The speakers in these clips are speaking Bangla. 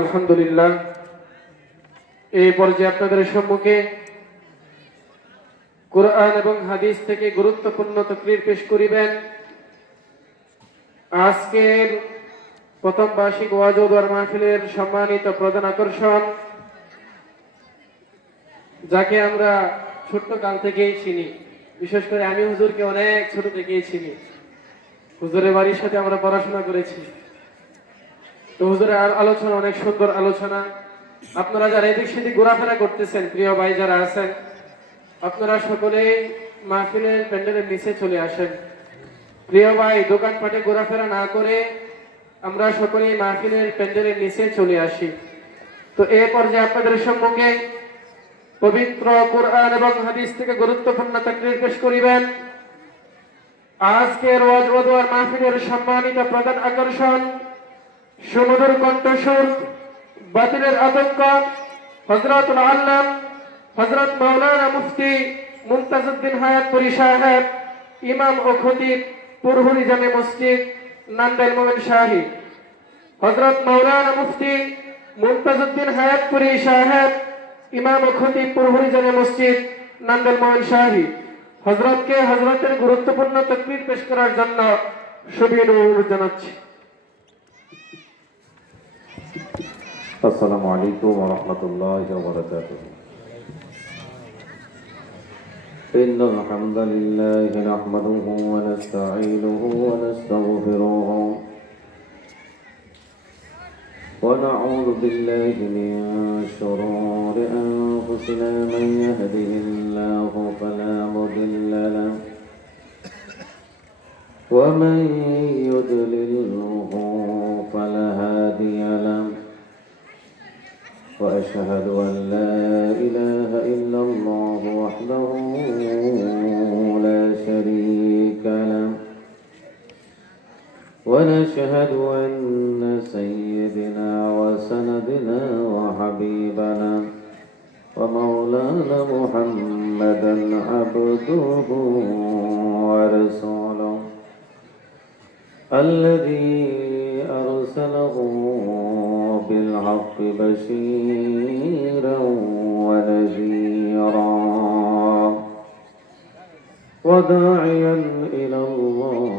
আলহামদুলিল্লাহ, এই পর্যায়ে আপনাদের সম্মুখে কুরআন এবং হাদিস থেকে গুরুত্বপূর্ণ তাকরীর পেশ করিবেন আজকের প্রথম বার্ষিক ওয়াজ ও দোয়া মাহফিলের সম্মানিত প্রধান আকর্ষণ, যাকে আমরা ছোট্ট কাল থেকেই চিনি। বিশেষ করে আমি হুজুরকে অনেক ছোট থেকেই চিনি। হুজুরের বাড়ির সাথে আমরা পড়াশোনা করেছি। তো হুজুরের আলোচনা অনেক সুন্দর আলোচনা। আপনারা যারা এদিক সেদিক ঘোরাফেরা করতেছেন, প্রিয় ভাই যারা আছেন, আপনারা সকলেই মাহফিলের প্যান্ডেলের নিচে চলে আসেন। প্রিয় ভাই, দোকানপাটে ঘোরাফেরা না করে আমরা সকলেই মাহফিলের প্যান্ডেলের নিচে চলে আসি। তো এই পর্যায়ে আপনাদের সম্মুখে পবিত্র কুরআন এবং হাদিস থেকে গুরুত্বপূর্ণ তাকরীর পেশ করিবেন আজকের ওয়াজ ও দোয়া মাহফিলের সম্মানিত প্রধান আকর্ষণ, সুমধুর কণ্ঠস্বর, বাতিলের আতঙ্ক, হযরতুল আল্লাম হযরত মাওলানা মুফতি মুনতাজউদ্দিন হায়াতপুরী সাহেব, ইমাম ও খতিব পুরহুরি জামে মসজিদ নান্দাইল মোমিন শাহী। হযরত মাওলানা মুফতি মুনতাজউদ্দিন হায়াতপুরী সাহেব, ইমাম ও খতিব পুরহুরি জামে মসজিদ নান্দাইল মোমিন শাহী হযরতকে হযরতের গুরুত্বপূর্ণ তাকরীর পেশ করার জন্য সবিনয় অনুরোধ জানাচ্ছি। السلام عليكم ورحمة الله وبركاته. إن الحمد لله نحمده ونستعينه ونستغفره ونعوذ بالله من شرور أنفسنا، من يهده الله فلا مضل له ومن يضلله فلا هادي له، وأشهد أن لا إله إلا الله وحده لا شريك له، ونشهد أن سيدنا وسندنا وحبيبنا ومولانا محمدا عبده ورسوله الذي أرسله بالحق بشيرا ونذيرا وداعيا إلى الله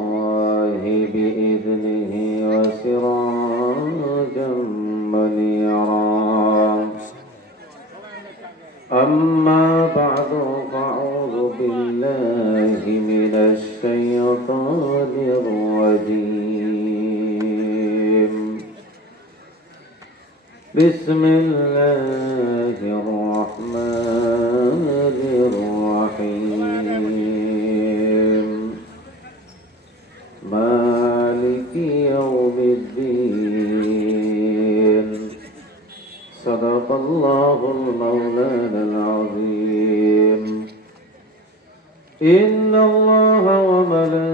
بإذنه وسراجا منيرا. أما بعد، فأعوذ بالله من الشيطان الرجيم. بسم الله الرحمن الرحيم. مالك يوم الدين. صدق الله المولانا العظيم. إن الله وملائكته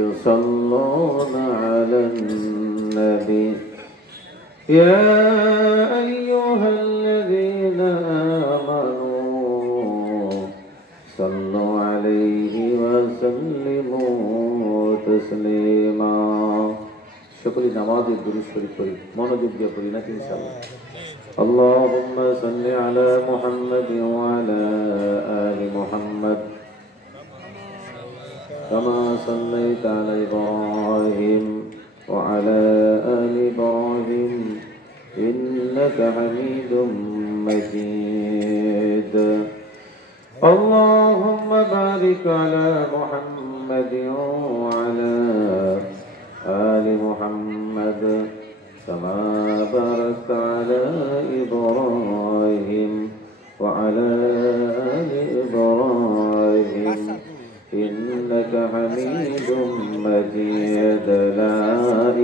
يصلون على النبي يا أيها الذين آمنوا صلوا عليه وسلموا تسليما. সকলে নামাজে দুরূদ শরীফ পড়ি, মনোযোগ দিয়ে পড়ি নাকি ইনশাআল্লাহ। اللهم صل على محمد وعلى آل محمد كما صليت على إبراهيم وعلى آل إبراهيم إنك حميد مجيد. اللهم بارك على محمد وعلى آل محمد كما باركت على إبراهيم وعلى آل إبراهيم إنك حميد مجيد. لا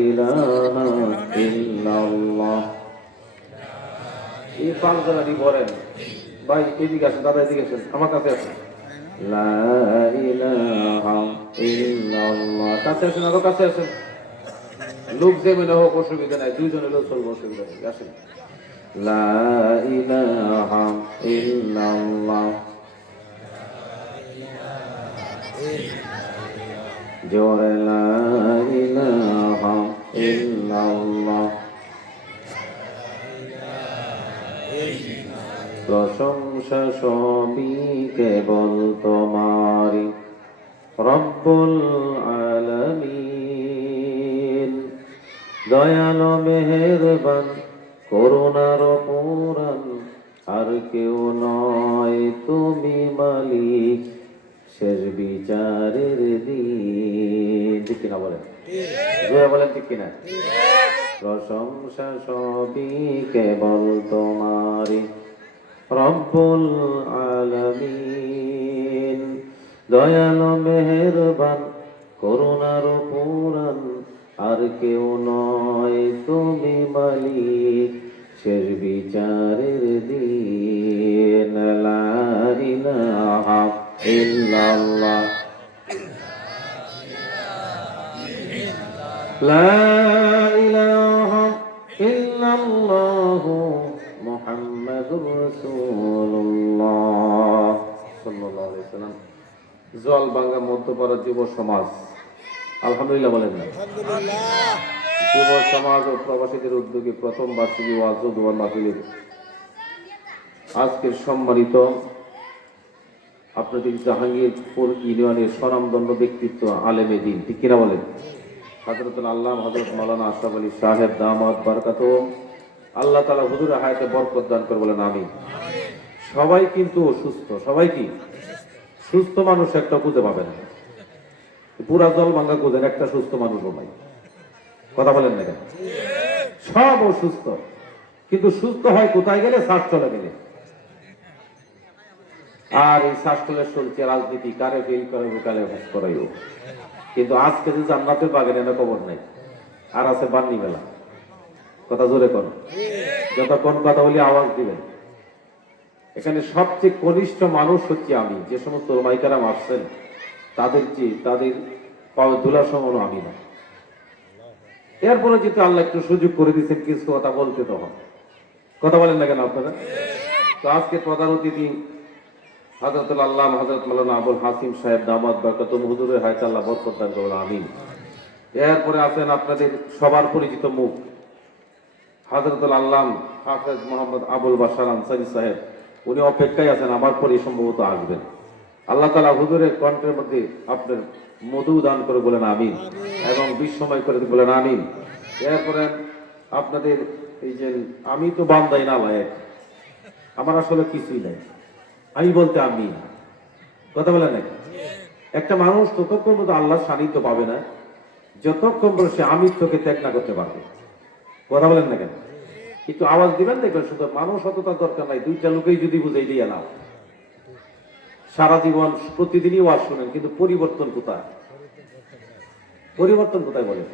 إله إلا الله. এই পাঁচজনারই বলেন ভাই, এদিকে আসেন, দাদা এদিকে আসেন, আমার কাছে আসেন। লা ইলাহা ইল্লাল্লাহ। কাছে আসেন, আরো কাছে আসেন। লোক যেমন হোক অসুবিধা নাই, দুইজন হলেও চলবো, অসুবিধা নেই, আসেন। লা ইলাহা ইল্লাল্লাহ জোরে লা ইলাহা ইল্লাল্লাহ। প্রশংসা সবই কেবল তোমারই, রব্বুল আলামিন। দয়াল মেহেরবান করুণার পুরাণ, আর কেউ নয় তুমি মালিক শেষ বিচারের দিন। ঠিক কিনা বলেন? জোরে বলেন ঠিক কিনা? প্রশংসা সবই কেবল তোমারই, রব্বুল আলামিন। দয়াল মেহেরবান করুণার পুরাণ, আর কেউ নয় তুমি মালিক শেষ বিচারের দিন। লা ইলাহা ইল্লাল্লাহ, লা ইলাহা ইল্লাল্লাহ, মুহাম্মাদুর রাসূলুল্লাহ সাল্লাল্লাহু আলাইহি ওয়াসাল্লাম। জলভাঙ্গা মধ্যপাড়া যুব সমাজ, আলহামদুলিল্লাহ বলেন না? যুব সমাজ ও প্রবাসীদের উদ্যোগে প্রথম বার্ষিকী ওয়াজ ও দোয়া মাহফিলের আজকের সম্মানিত আপনাদের জাহাঙ্গীরপুর ইউনিয়নের স্বনামধন্য ব্যক্তিত্ব আলেমে দ্বীন, ঠিক কিনা বলেন? হযরতুল আল্লামা হযরত মাওলানা আশরাফ আলী সাহেব দামাত বারকাতুহু, আল্লাহ তাআলা হুজুরের হায়াতে বরকত দান করে বলেন আমিন। সবাই কিন্তু অসুস্থ, সবাই কি সুস্থ মানুষ একটা খুঁজে পাবেন? পুরা জলভাঙ্গা খুঁজেন, একটা সুস্থ মানুষও নাই। কথা বলেন না কেন? সব অসুস্থ, কিন্তু সুস্থ হয় কোথায় গেলে? শ্বাস চলে গেলে। আর এই শ্বাস চলে চলছে রাজনীতি, কারে ফেল করে কালে ভাস করাইও। কিন্তু আজকে যে জান্নাতের বাগানে না খবর নাই, আর আছে বান্নি বেলা। কথা জোরে করো, যতক্ষণ কথা বলি আওয়াজ দিবেন। এখানে সবচেয়ে কনিষ্ঠ মানুষ হচ্ছে আমি। যে সমস্ত ওলামায়ে আসছেন তাদের পাওয়া ধুলা সমান আমি না। এরপরে যেহেতু আল্লাহ একটু সুযোগ করে দিচ্ছেন কিছু কথা বলতে, তখন কথা বলেন না কেন আপনারা? তো আজকে প্রধান অতিথি হযরতুল আল্লামা হযরত মাওলানা আবুল হাসিম সাহেব দামাত বারকাতুহু, হুজুরের হায়াতে আল্লাহ বরকত দান করুন আমিন। এরপরে আছেন আপনাদের সবার পরিচিত মুখ হযরতুল আল্লামা হাফেজ মোহাম্মদ আবুল বাশার আনসারী সাহেব। উনি অপেক্ষায় আছেন, আমার পরে সম্ভবত আসবেন। আল্লাহ তাআলা হুজুরের কণ্ঠের মধ্যে আপনার মধু দান করে বলেন আমিন, এবং বিস্ময় করে বলেন আমিন। এরপরে আপনাদের এই যে আমি তো বান্দাই না লায়েক, আমার আসলে কিছুই নাই, আমি বলতে আমি। কথা বলেন নাকি? একটা মানুষ ততক্ষণ পর্যন্ত আল্লাহর সান্নিধ্য পাবে না যতক্ষণ পর্যন্ত সে আমিত্বকে ত্যাগ না করতে পারবে। কথা বলেন না কেন? একটু আওয়াজ দিবেন, দেখবেন শুধু মানুষ অতটার দরকার নাই, দুইটা লোকেই যদি বুঝাই দিয়ে নাও। সারা জীবন প্রতিদিনই ওয়াজ শুনেন, কিন্তু পরিবর্তন কোথায়? পরিবর্তন কোথায় বলেন?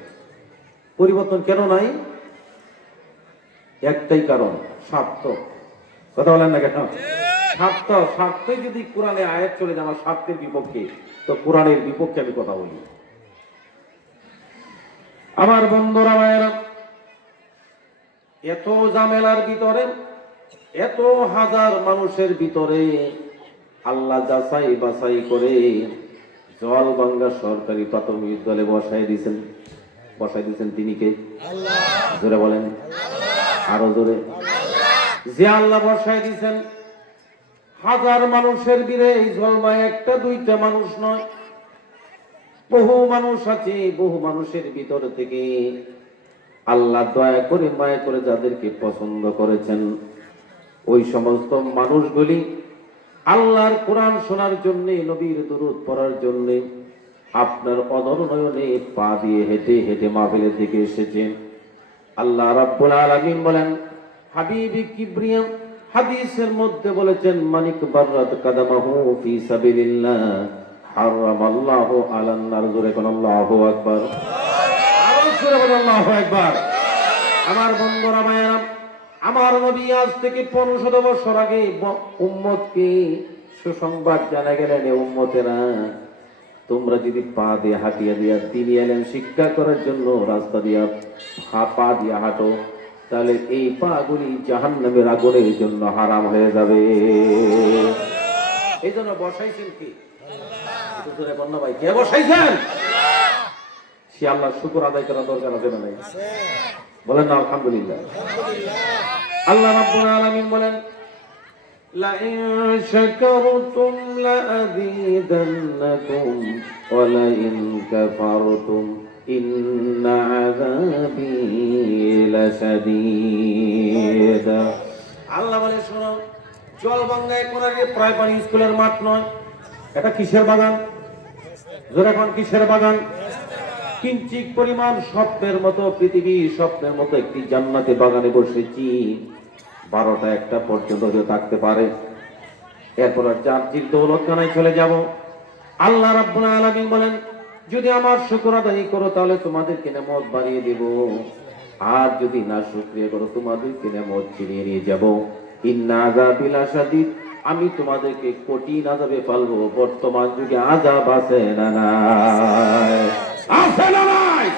পরিবর্তন কেন নাই? একটাই কারণ, স্বার্থ। কথা বলেন না কেন? স্বার্থই যদি কোরআনে আয়াত চলে যায় আমার স্বার্থের বিপক্ষে, তো কোরআনের বিপক্ষে আমি কথা বলি। আমার বন্ধুরা ভাইয়েরা, এত ঝামেলার ভিতরে, এত হাজার মানুষের ভিতরে আল্লাহ যাচাই বাছাই করে জলভাঙ্গা সরকারি প্রাথমিক বিদ্যালয়ে বসাই দিয়েছেন। তিনি কে? জোরে বলেন, আরো জোরে। যে আল্লাহ বসাই দিয়েছেন, হাজার মানুষের ভিড়ে এই জলমায় একটা দুইটা মানুষ নয়, বহু মানুষ আছে। বহু মানুষের ভিতর থেকে আল্লাহ দয়া করে মায়া করে যাদেরকে পছন্দ করেছেন, ওই সমস্ত মানুষগুলি আল্লাহর কোরআন শোনার জন্য, নবীর দুরূদ পড়ার জন্য আপনার অদর নয়নে পা দিয়ে হেঁটে হেঁটে মাহফিলের দিকে এসেছেন। আল্লাহ রাব্বুল আলামিন বলেন, হাবিবি কিবরিয়া হাদিসের মধ্যে বলেছেন, মানিক বাররাত কাদামাহু ফি সাবিলিল্লাহ হারামাল্লাহু আলান নার। জোরে কোন আল্লাহু আকবার, আরো জোরে বলেন আল্লাহু আকবার। আমার বন্ধুরা ভাইয়েরা, আমার নবী আজ থেকে 1500 বছর আগে উম্মতকে সুসংবাদ জানা গেলেন, উম্মতেরা তোমরা যদি পা দিয়ে হাঁটিয়া দিয়া তিনি এলেন শিক্ষা করার জন্য রাস্তা দিয়া পা দিয়া হাঁটো, তাহলে এই পা গুলি জাহান্নামের আগুনের জন্য হারাম হয়ে যাবে। এই জন্য বসাইছেন কি? ভাই কে বসাইছেন? সে আল্লাহর শুকর আদায় করা দরকার আছে না নাই? বলেন না আলহামদুলিল্লাহ। আল্লাহ রাব্বুল আলামিন বলেন لئن شكرتم لأزيدنكم ولئن كفرتم إن عذابي لشديد। আল্লাহ বলে শোনো, জলভাঙ্গায় কোনারে প্রাইমারি স্কুলের মাঠ নয়, এটা কিসের বাগান? জোরে এখন কিসের বাগান? কিঞ্চিত পরিমাণ স্বপ্নের মতো, পৃথিবী স্বপ্নের মতো একটি জান্নাতে বাগানে বসেছি। 12টা 1টা পর্যন্ত হয়তো থাকতে পারে, এরপর চার্জির দৌলতখানায় চলে যাব। আল্লাহ রাব্বুল আলামিন বলেন যদি আমার শুকর আদায় করো তাহলে তোমাদেরকে নেয়ামত বাড়িয়ে দেব, আর যদি না শুকরিয়া করো তোমাদেরকে নেয়ামত ছিনিয়ে নিয়ে যাব। ইন্না আযাবি লাশাদীদ, আমি তোমাদেরকে কঠিন আযাবে ফেলবো। বর্তমান যুগে আযাব আছে না নাই? আছে না নাই?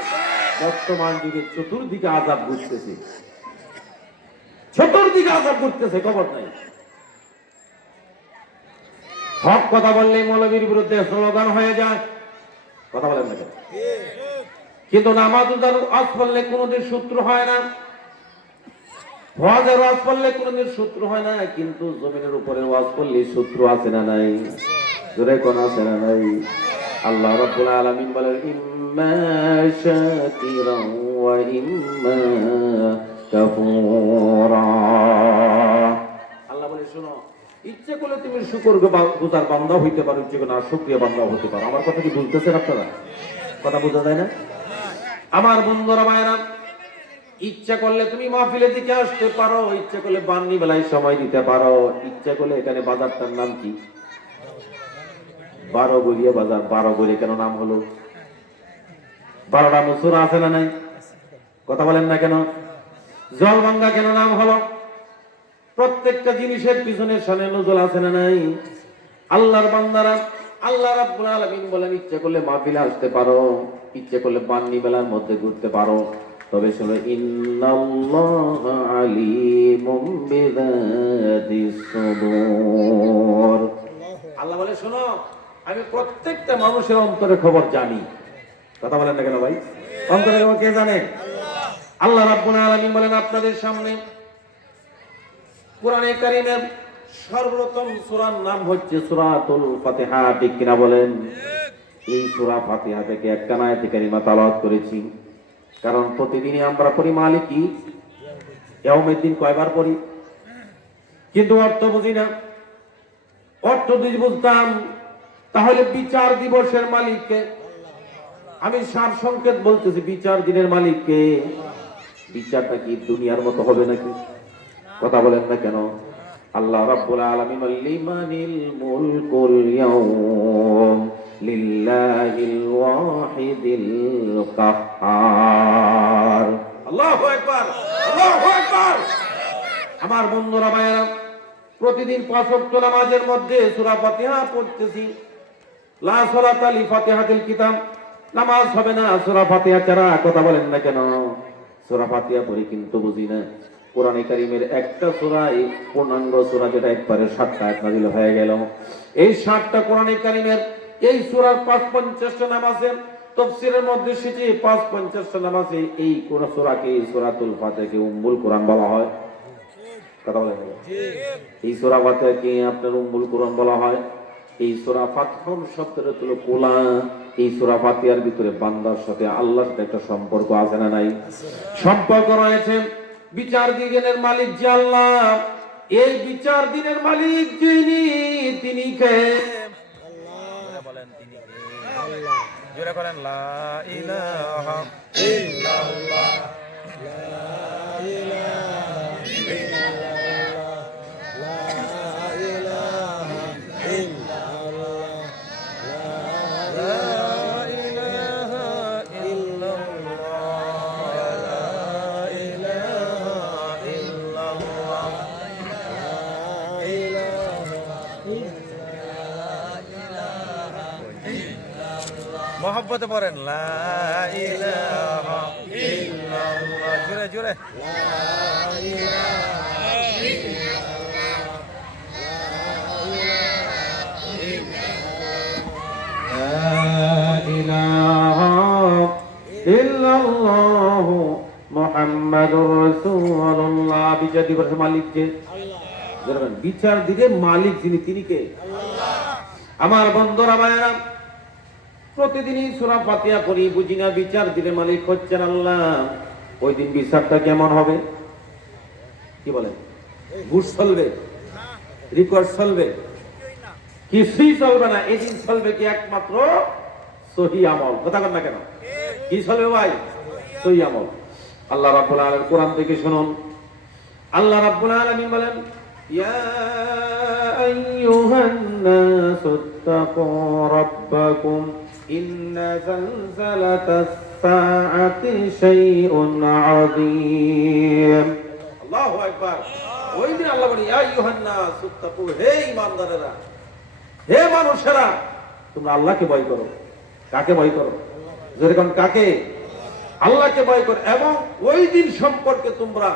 বর্তমান যুগে চতুর্দিকে আযাব ঘুরতেছে, চতুর্দিকে আযাব ঘুরতেছে, খবর নাই। হক কথা বললে মৌলবীর বিরুদ্ধে স্লোগান হয়ে যায়, কথা বলেন না? কিন্তু নামাজ ওয়াজ পড়লে কোনোদিন শত্রু হয় না, ওয়াজের ওয়াজ পড়লে কোনোদিন শত্রু হয় না, কিন্তু জমিনের উপরে ওয়াজ পড়লে শত্রু আছে না নাই? জোরে কোন আছে না নাই? আল্লাহ রাব্বুল আলামিন বলেন ইম্মা শাকিরান ওয়া ইম্মা কাফুরা। আল্লাহ বলে শোনো, ইচ্ছে করলে তুমি শুকরগুজার বান্দা হইতে পারো, ইচ্ছে করে না শুকরিয়া বান্দা হতে পারো। আমার কথা কি বুঝতেছেন আপনারা? কথা বোঝা যায় না? আমার বন্ধুরা ভাইরা, ইচ্ছা করলে তুমি মাহফিলের দিকে আসতে পারো, ইচ্ছা করলে বান্নি বেলায় সময় দিতে পারো, ইচ্ছা করলে এখানে বাজারটার নাম কি? 12 গড়িয়া বাজার। 12 গড়িয়া কেন নাম হলো? 12টা মুসুরা আছে না নাই? কথা বলেন না কেন? জলভাঙ্গা কেন নাম হলো? প্রত্যেকটা জিনিসের পিছনে শানে নজল আছে না নাই? আল্লাহর বান্দারা, আল্লাহ রাব্বুল আলামিন বলেন ইচ্ছা করলে মাহফিলে আসতে পারো, ইচ্ছা করলে বান্নি বেলার মধ্যে ঘুরতে পারো, তবে শোনো ইন্নাল্লাহা আলিমুম বিযাতিস সুদূর। আল্লাহ বলে শোনো, আমি প্রত্যেকটা মানুষের অন্তরের খবর জানি। কথা বলেন না কেন ভাই? অন্তরের খবর কে জানে? আল্লাহ রাব্বুল আলামিন বলেন আপনাদের সামনে কোরআনে কারীমের সর্বপ্রথম সূরার নাম হচ্ছে সূরাতুল ফাতিহা, ঠিক কিনা বলেন? এই সূরা ফাতিহা থেকে একটা আয়াত কারিমা তেলাওয়াত করেছি, কারণ প্রতিদিনই আমরা পড়ি মালিকি ইয়াউমিদ্দিন কয়বার পড়ি, কিন্তু অর্থ বুঝি না। অর্থ যদি বুঝতাম তাহলে বিচার দিবসের মালিককে, আমি সার সংকেত বলতেছি, বিচার দিনের মালিককে। বিচারটা কি দুনিয়ার মতো হবে নাকি? কথা বলেন না কেন? আল্লাহ রাব্বুল আলামিন লিমানিল মুলকুল ইয়াউম লিল্লাহিল ওয়াহিদিল কাহ্হার। আল্লাহু আকবার, আল্লাহু আকবার। আমার বন্ধুরা ভাইয়েরা, প্রতিদিন 5 ওয়াক্ত নামাজের মধ্যে সূরা ফাতিহা পড়তেছি। লা সালাতা লি ফাতিহাতিল কিতাব, নামাজ হবে না সূরা ফাতিহা ছাড়া। কথা বলেন না কেন? সূরা ফাতিহা পড়ি কিন্তু বুঝি না। কোরআনে কারীমের একটা সূরাই পূর্ণাঙ্গ সূরা, যেটা একবারে 7টা আয়াত নাযিল হয়ে গেল। এই 7টা কোরআনে কারীমের এই সূরার 550টা নামাজে তাফসীরের মধ্যে এসেছে 550টা নামাজে এই কোন সূরাকে, সূরাতুল ফাতিহাকে উম্মুল কোরআন বলা হয়। কথা বলেন না? এই সূরা ফাতিহাকে আপনার উম্মুল কোরআন বলা হয়। এই সূরা ফাতহুন শব্দের অর্থ হলো খোলা। এই সূরা ফাতিহার ভিতরে বান্দার সাথে আল্লাহর সাথে একটা সম্পর্ক আছে না নাই? সম্পর্ক রয়েছে। বিচার দিনের মালিক যে আল্লাহ, এই বিচার দিনের মালিক যিনি, তিনি কে? আল্লাহ। বলেন তিনি কে? আল্লাহ। জোরে বলেন লা ইলাহা ইল্লাল্লাহ, লা ইলাহা ইল্লাল্লাহ, লা ইলাহা ইল্লাল্লাহ, লা ইলাহা ইল্লাল্লাহ। মহব্বতে পড়েন লা ইলাহা ইল্লাল্লাহ, জোরে জোরে লা ইলাহা ইল্লাল্লাহ, লা ইলাহা ইল্লাল্লাহ মুহাম্মাদুর রাসূলুল্লাহ। বিচার দিবসের মালিক কে? আল্লাহ। বিচার দিবে মালিক যিনি, তিনি কে? আল্লাহ। আমার বন্ধুরা ভাইরা, প্রতিদিনই সূরা ফাতিহা পড়ি, বুঝি না বিচার দিবে মালিক হচ্ছেন আল্লাহ। ওই দিন বিচারটা কেমন হবে? কি বলেন? ঘুষ চলবে? রেকর্ড চলবে? কিছুই চলবে না। এদিন চলবে কি একমাত্র সহি আমল। কথা বল না কেন? কি চলবে ভাই? সহি আমল। আল্লাহ রাব্বুল আলামিন কোরআন থেকে শুনুন। আল্লাহ রাব্বুল আলামিন বলেন, ইয়া আইয়ুহান নাসুত্তাকু রাব্বাকুম ইন্না যালজালাতাস সাআতি শাইউন আযীম। আল্লাহু আকবার। ওই দিন আল্লাহ বলেন, ইয়া আইয়ুহান নাসুত্তাকু, হে ঈমানদারেরা, হে মানুষেরা, তোমরা আল্লাহকে ভয় করো। কাকে ভয় করো? যেরকম কাকে? আল্লাহকে ভয় করো। এবং ওই দিন সম্পর্কে তোমরা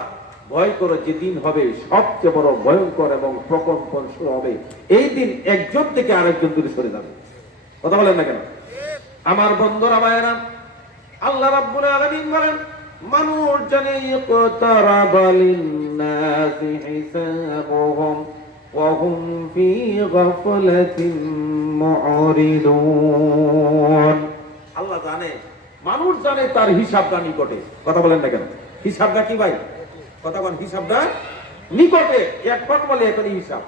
ভয় করো, যেদিন হবে সবচেয়ে বড় ভয়ঙ্কর এবং প্রকম্পন শুরু হবে। এই দিন একজন থেকে আরেকজন দূরে সরে যাবে। কথা বলেন না কেন? আমার বন্ধুরা ভাইয়েরা, আল্লাহ রাব্বুল আলামিন বলেন, মানুষ জানে ইকতারাবা লিন-নাসি হিসাবুহুম ওয়া হুম ফি গাফলাতিন মুরিদুন। আল্লাহ জানে, মানুষ জানে তার হিসাবটা নিকটে। কথা বলেন না কেন? হিসাবটা কি ভাই? কথা বলেন, হিসাবটা নিকটে। এখন বলে এখনই হিসাব।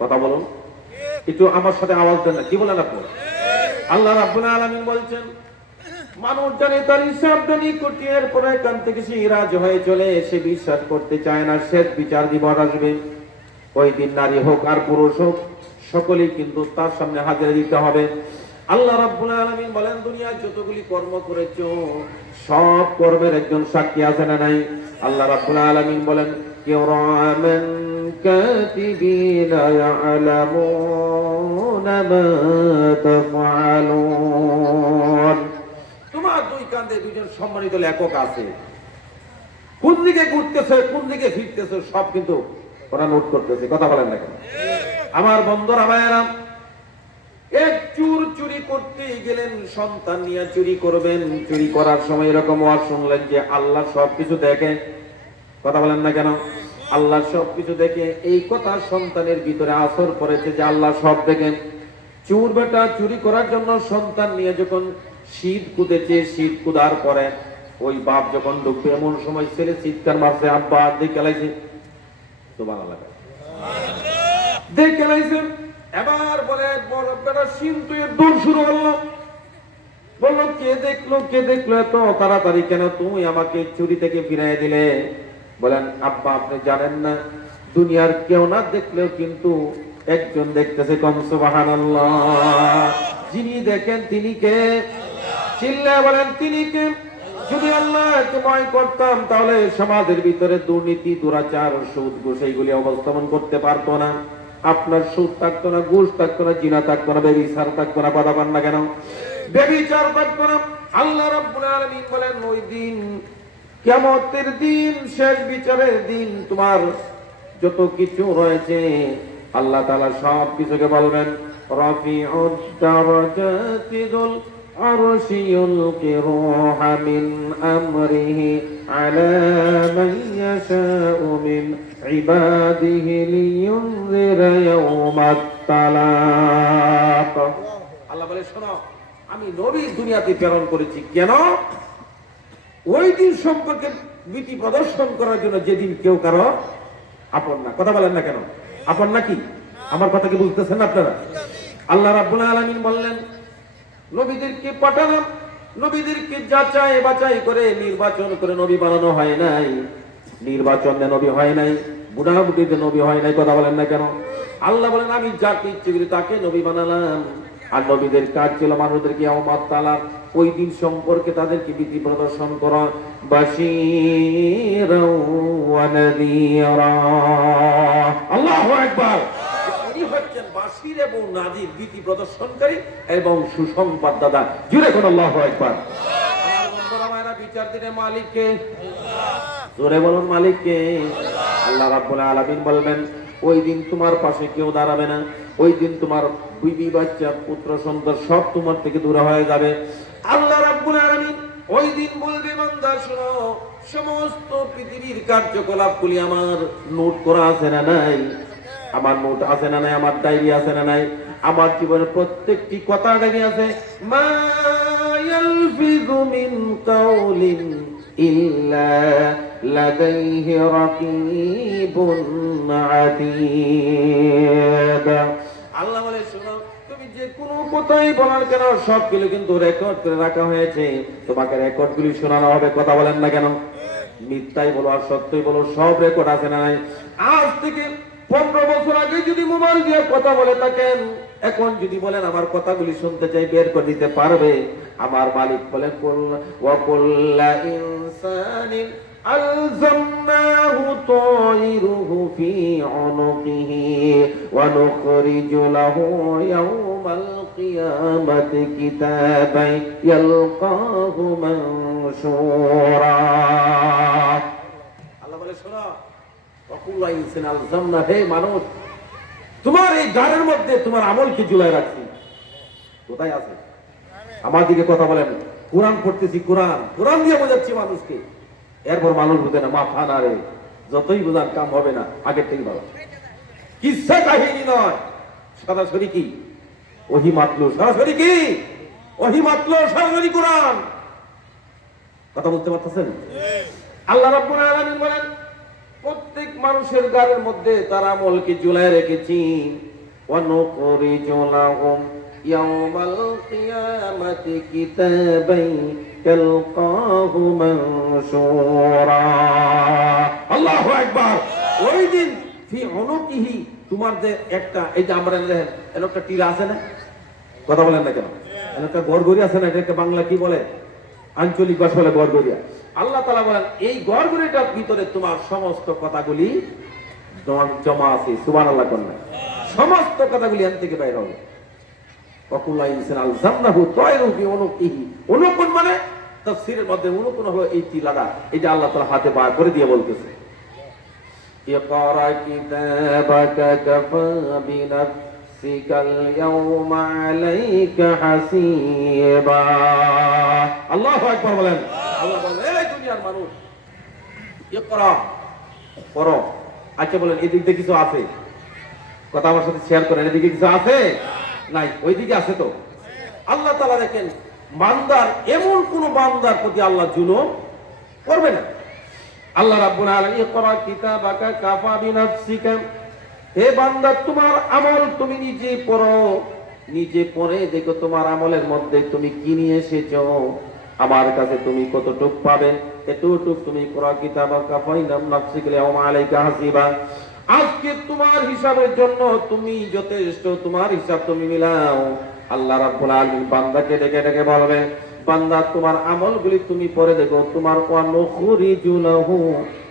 কথা বলুন, একটু আমার সাথে আওয়াজ দেন না। কি বলেন আপনি? আল্লাহ রাব্বুল আলামিন বলছেন, মানুষ জানে তার হিসাবটা নিকটে। এরপরে এখান থেকে সে রাজি হয়ে চলে, সে বিশ্বাস করতে চায় না শেষ বিচার দিবস আসবে। ওই দিন নারী হোক আর পুরুষ হোক, সকলেই কিন্তু তার সামনে হাজিরা দিতে হবে। আল্লাহ রাব্বুল আলামিন বলেন, দুনিয়ায় যতগুলি কর্ম করেছো সব কর্মের একজন সাক্ষী আছে না নাই? আল্লাহ রাব্বুল আলামিন বলেন, কিরামান কাতিবিনা ইয়ালামুনা মা তাফআলুন। তোমার দুই কাঁধে দুইজন সম্মানিত লেখক আছে। কোন দিকে ঘুরতেছে, কোন দিকে ফিরতেছে, সব কিন্তু ওরা নোট করতেছে। কথা বলেন না কেন? আমার বন্ধুরা ভাইয়েরা, এক চোর চুরি করতে গেলেন, সন্তান নিয়ে চুরি করবেন। চুরি করার সময় এরকম ওয়াজ শুনলেন যে আল্লাহ সবকিছু দেখে। কথা বলেন না কেন? আল্লাহ সবকিছু দেখে। এই কথা সন্তানের ভিতরে আসর পড়েছে যে আল্লাহ সব দেখেন। চোর বেটা চুরি করার জন্য সন্তান নিয়ে যখন শীত কুদেছে, শীত কুদার পরে ওই বাপ যখন ঢুকবে, এমন সময় ছেলে চিৎকার মারছে, আব্বা দেখে লাইছে। সুবহানাল্লাহ, দেখে লাইছে। এবার বলে বড় বেটা সিনতুয়ের দৌড় শুরু হলো। বললো, কে দেখলো, কে দেখলো এত তাড়াতাড়ি কেন? তুমি আমাকে চুরি থেকে ফিরাই দিলে। বলেন, আব্বা আপনি জানেন না, দুনিয়ার কেউ না দেখলেও কিন্তু একজন দেখতেছে। কম সুবহানাল্লাহ। যিনি দেখেন তিনি কে? চিল্লায় বলেন, তিনি কে? যদি আল্লাহকে ভয় করতাম তাহলে সমাজের ভিতরে দুর্নীতি, দুরাচার, সুদ, ঘুষ এইগুলি অবস্থাপন করতে পারতো না। আপনার সুদ থাকতো না, ঘুষ থাকতো না, জিনা থাকতো না, ব্যভিচার থাকতো না। কথা বলেন না কেন? ব্যভিচার থাকতো না। আল্লাহ রাব্বুল আলামিন বলেন, ওই দিন কিয়ামতের দিন, শেষ বিচারের দিন, তোমার যত কিছু রয়েছে আল্লাহ তাআলা সব কিছুকে বলবেন, রাফিউদ দারাজাতি যুল আরশি ইউলকি রূহা মিন আমরিহি আলা মান ইয়াশাউ মিন ইবাদিহি লিইউনযিরা ইয়াওমাত তালাক। আল্লাহ বলে, শোনো, আমি নবী দুনিয়াতে প্রেরণ করেছি কেন? ওই দিন সম্পর্কে ভীতি প্রদর্শন করার জন্য, যেদিন কেউ কারো আপন না। কথা বলেন না কেন? আপন নাকি? আমার কথা কি বুঝতেছেন আপনারা? আল্লাহ রাব্বুল আলামিন বললেন, নবীদেরকে পাঠালাম, নবীদেরকে যাচাই বাছাই করে নির্বাচন করে নবী বানানো হয় নাই। নির্বাচনে নবী হয় নাই, বুড়াবুড়িতে নবী হয় নাই। কথা বলেন না কেন? আল্লাহ বলেন, আমি যাকে ইচ্ছে করি তাকে নবী বানালাম। আর নবীদের কাজ ছিল মানুষদেরকে ইয়াউমাত তালাক, ওই দিন সম্পর্কে তাদেরকে ভীতি প্রদর্শন করা। বাশীরাও ওয়া নাযীরা। আল্লাহু আকবার। উনি হচ্ছেন বাশীর এবং নাযীর, ভীতি প্রদর্শনকারী এবং সুসংবাদদাতা। জোরে কোন আল্লাহু আকবার। আমার বন্ধুরা ভাইরা, বিচার দিনের মালিক কে? জোরে বলুন, মালিক কে? আল্লাহ রাব্বুল আলামিন বলবেন, ওই দিন তোমার পাশে কেউ দাঁড়াবে না। ওই দিন তোমার বিবি, বাচ্চা, পুত্র, সন্তান সব তোমার থেকে দূরে হয়ে যাবে। আল্লাহ রাব্বুল আলামিন ওই দিন বলবে বান্দা শোনো, সমস্ত পৃথিবীর কার্যকলাপগুলি আমার নোট করা আছে না নাই, আমার নোট আছে না নাই, আমার ডায়েরি আছে না নাই, আমার জীবনের প্রত্যেকটি কথা ডায়েরি আছে। মা ইয়ালফিযু মিন কাউলিন ইল্লা লাদাইহি রাকীবুন আতীদ। আল্লাহ বলে শোনো, তুমি যে কোনো কথাই বলার কেন সবগুলো কিন্তু রেকর্ড করে রাখা হয়েছে, তোমাকে রেকর্ডগুলি শোনানো হবে। কথা বলেন না কেন? মিথ্যাই বলো আর সত্যই বলো, সব রেকর্ড আছে না নাই? আজ থেকে 15 বছর আগে যদি মোবাইল দিয়ে কথা বলে থাকেন, এখন যদি বলেন আমার কথাগুলি শুনতে চাই, বের করে দিতে পারবে। আমার মালিক বলেন ওয়া কুল্লা ইনসানিন আলজামনাহু তায়রুহু ফি উনুকিহি ওয়া নুখরিজু লাহু ইয়াওমাল কিয়ামাতি কিতাবান ইয়ালকাহু মানশুরা। আল্লাহ বলে শোনো, ওয়া কুল্লা ইনসান আলজামনা, হে মানুষ, তোমার এই গাড়ের মধ্যে তোমার আমলকে ঝুলায় রাখছি। কোথায় আছে? আমার দিকে কথা বলেন। কোরআন পড়তেছি, কোরআন দিয়ে বোঝাচ্ছি মানুষকে। এরপর মানুষ বুঝে না, মাথা না রে, যতই বোঝান কাম হবে না, আগের থেকে ভালো। কিসসা কাহিনী নয়, সরাসরি কি ওহী মাতলু, সরাসরি কি ওহী মাতলু, সরাসরি কোরআন। কথা বলতে পারতেছেন? আল্লাহ রাব্বুল আলামিন বলেন প্রত্যেক মানুষের গায়ের মধ্যে তার আমলকে ঝুলায় রেখেছি। ওয়া নুখরিজু লাহুম ইয়াওমাল কিয়ামাতি কিতাবান ইয়ালকাহু মানশুরা। আল্লাহু আকবার। ওই দিন ফি উনুকিহি, তোমার যে একটা, এই যে আমরা দেখেন এর একটা টিরা আছে না? কথা বলেন না কেন? এর একটা গড়গড়ি আছে না? এটাকে বাংলা কি বলে? আঞ্চলিক ভাষা বলে গড়গড়িয়া। আল্লাহ তাআলা বলেন এই গড়গড়িটার ভিতরে তোমার সমস্ত কথাগুলি জমা আছে। সুবহানাল্লাহ কোন না, সমস্ত কথাগুলি এখান থেকে বাইরে হবে। ওয়াকুল্লা ইনসান আলজামনাহু তায়রুহু ফি উনুকিহি। উনুকুন মানে তাফসীরের মধ্যে উনুকুন হলো এই টিলাটা, এটা আল্লাহ তাআলা হাতে বার করে দিয়ে বলতেছে ইকরা কিতাবাকা কাফা বিনাফসিকাল ইয়াওমা আলাইকা হাসিবা। আল্লাহু আকবার বলেন। আল্লাহ বলেন এই দুনিয়ার মানুষ, ইকরা পড়ো। আচ্ছা বলেন এদিক দিয়ে কিছু আছে? কথা আমার সাথে শেয়ার করেন, এদিকে কিছু আছে? নাই, ওইদিকে আছে তো। আল্লাহ তাআলা দেখেন বান্দার, এমন কোন বান্দার প্রতি আল্লাহ জুলুম করবে না। আল্লাহ রাব্বুল আলামিন ইকরা কিতাবাকা কাফা বিনাফসিকা, হে বান্দা তোমার আমল তুমি নিজে পড়ো, নিজে পড়ে দেখো তোমার আমলের মধ্যে তুমি কি নিয়ে এসেছো, আমার কাছে তুমি কতটুক পাবে, এতটুক তুমি ইকরা কিতাবাকা ফাইনাফসিকা ইয়াওমা আলাইকা হাসিবা। আজকে তোমার হিসাবের জন্য তুমি যথেষ্ট, তোমার হিসাব তুমি মিলাও। আল্লাহ রাব্বুল আলামিন বান্দাকে ডেকে ডেকে বলবে বান্দা তোমার আমলগুলি তুমি পড়ে দেখো, তোমার ওয়া নুখরিজু লাহু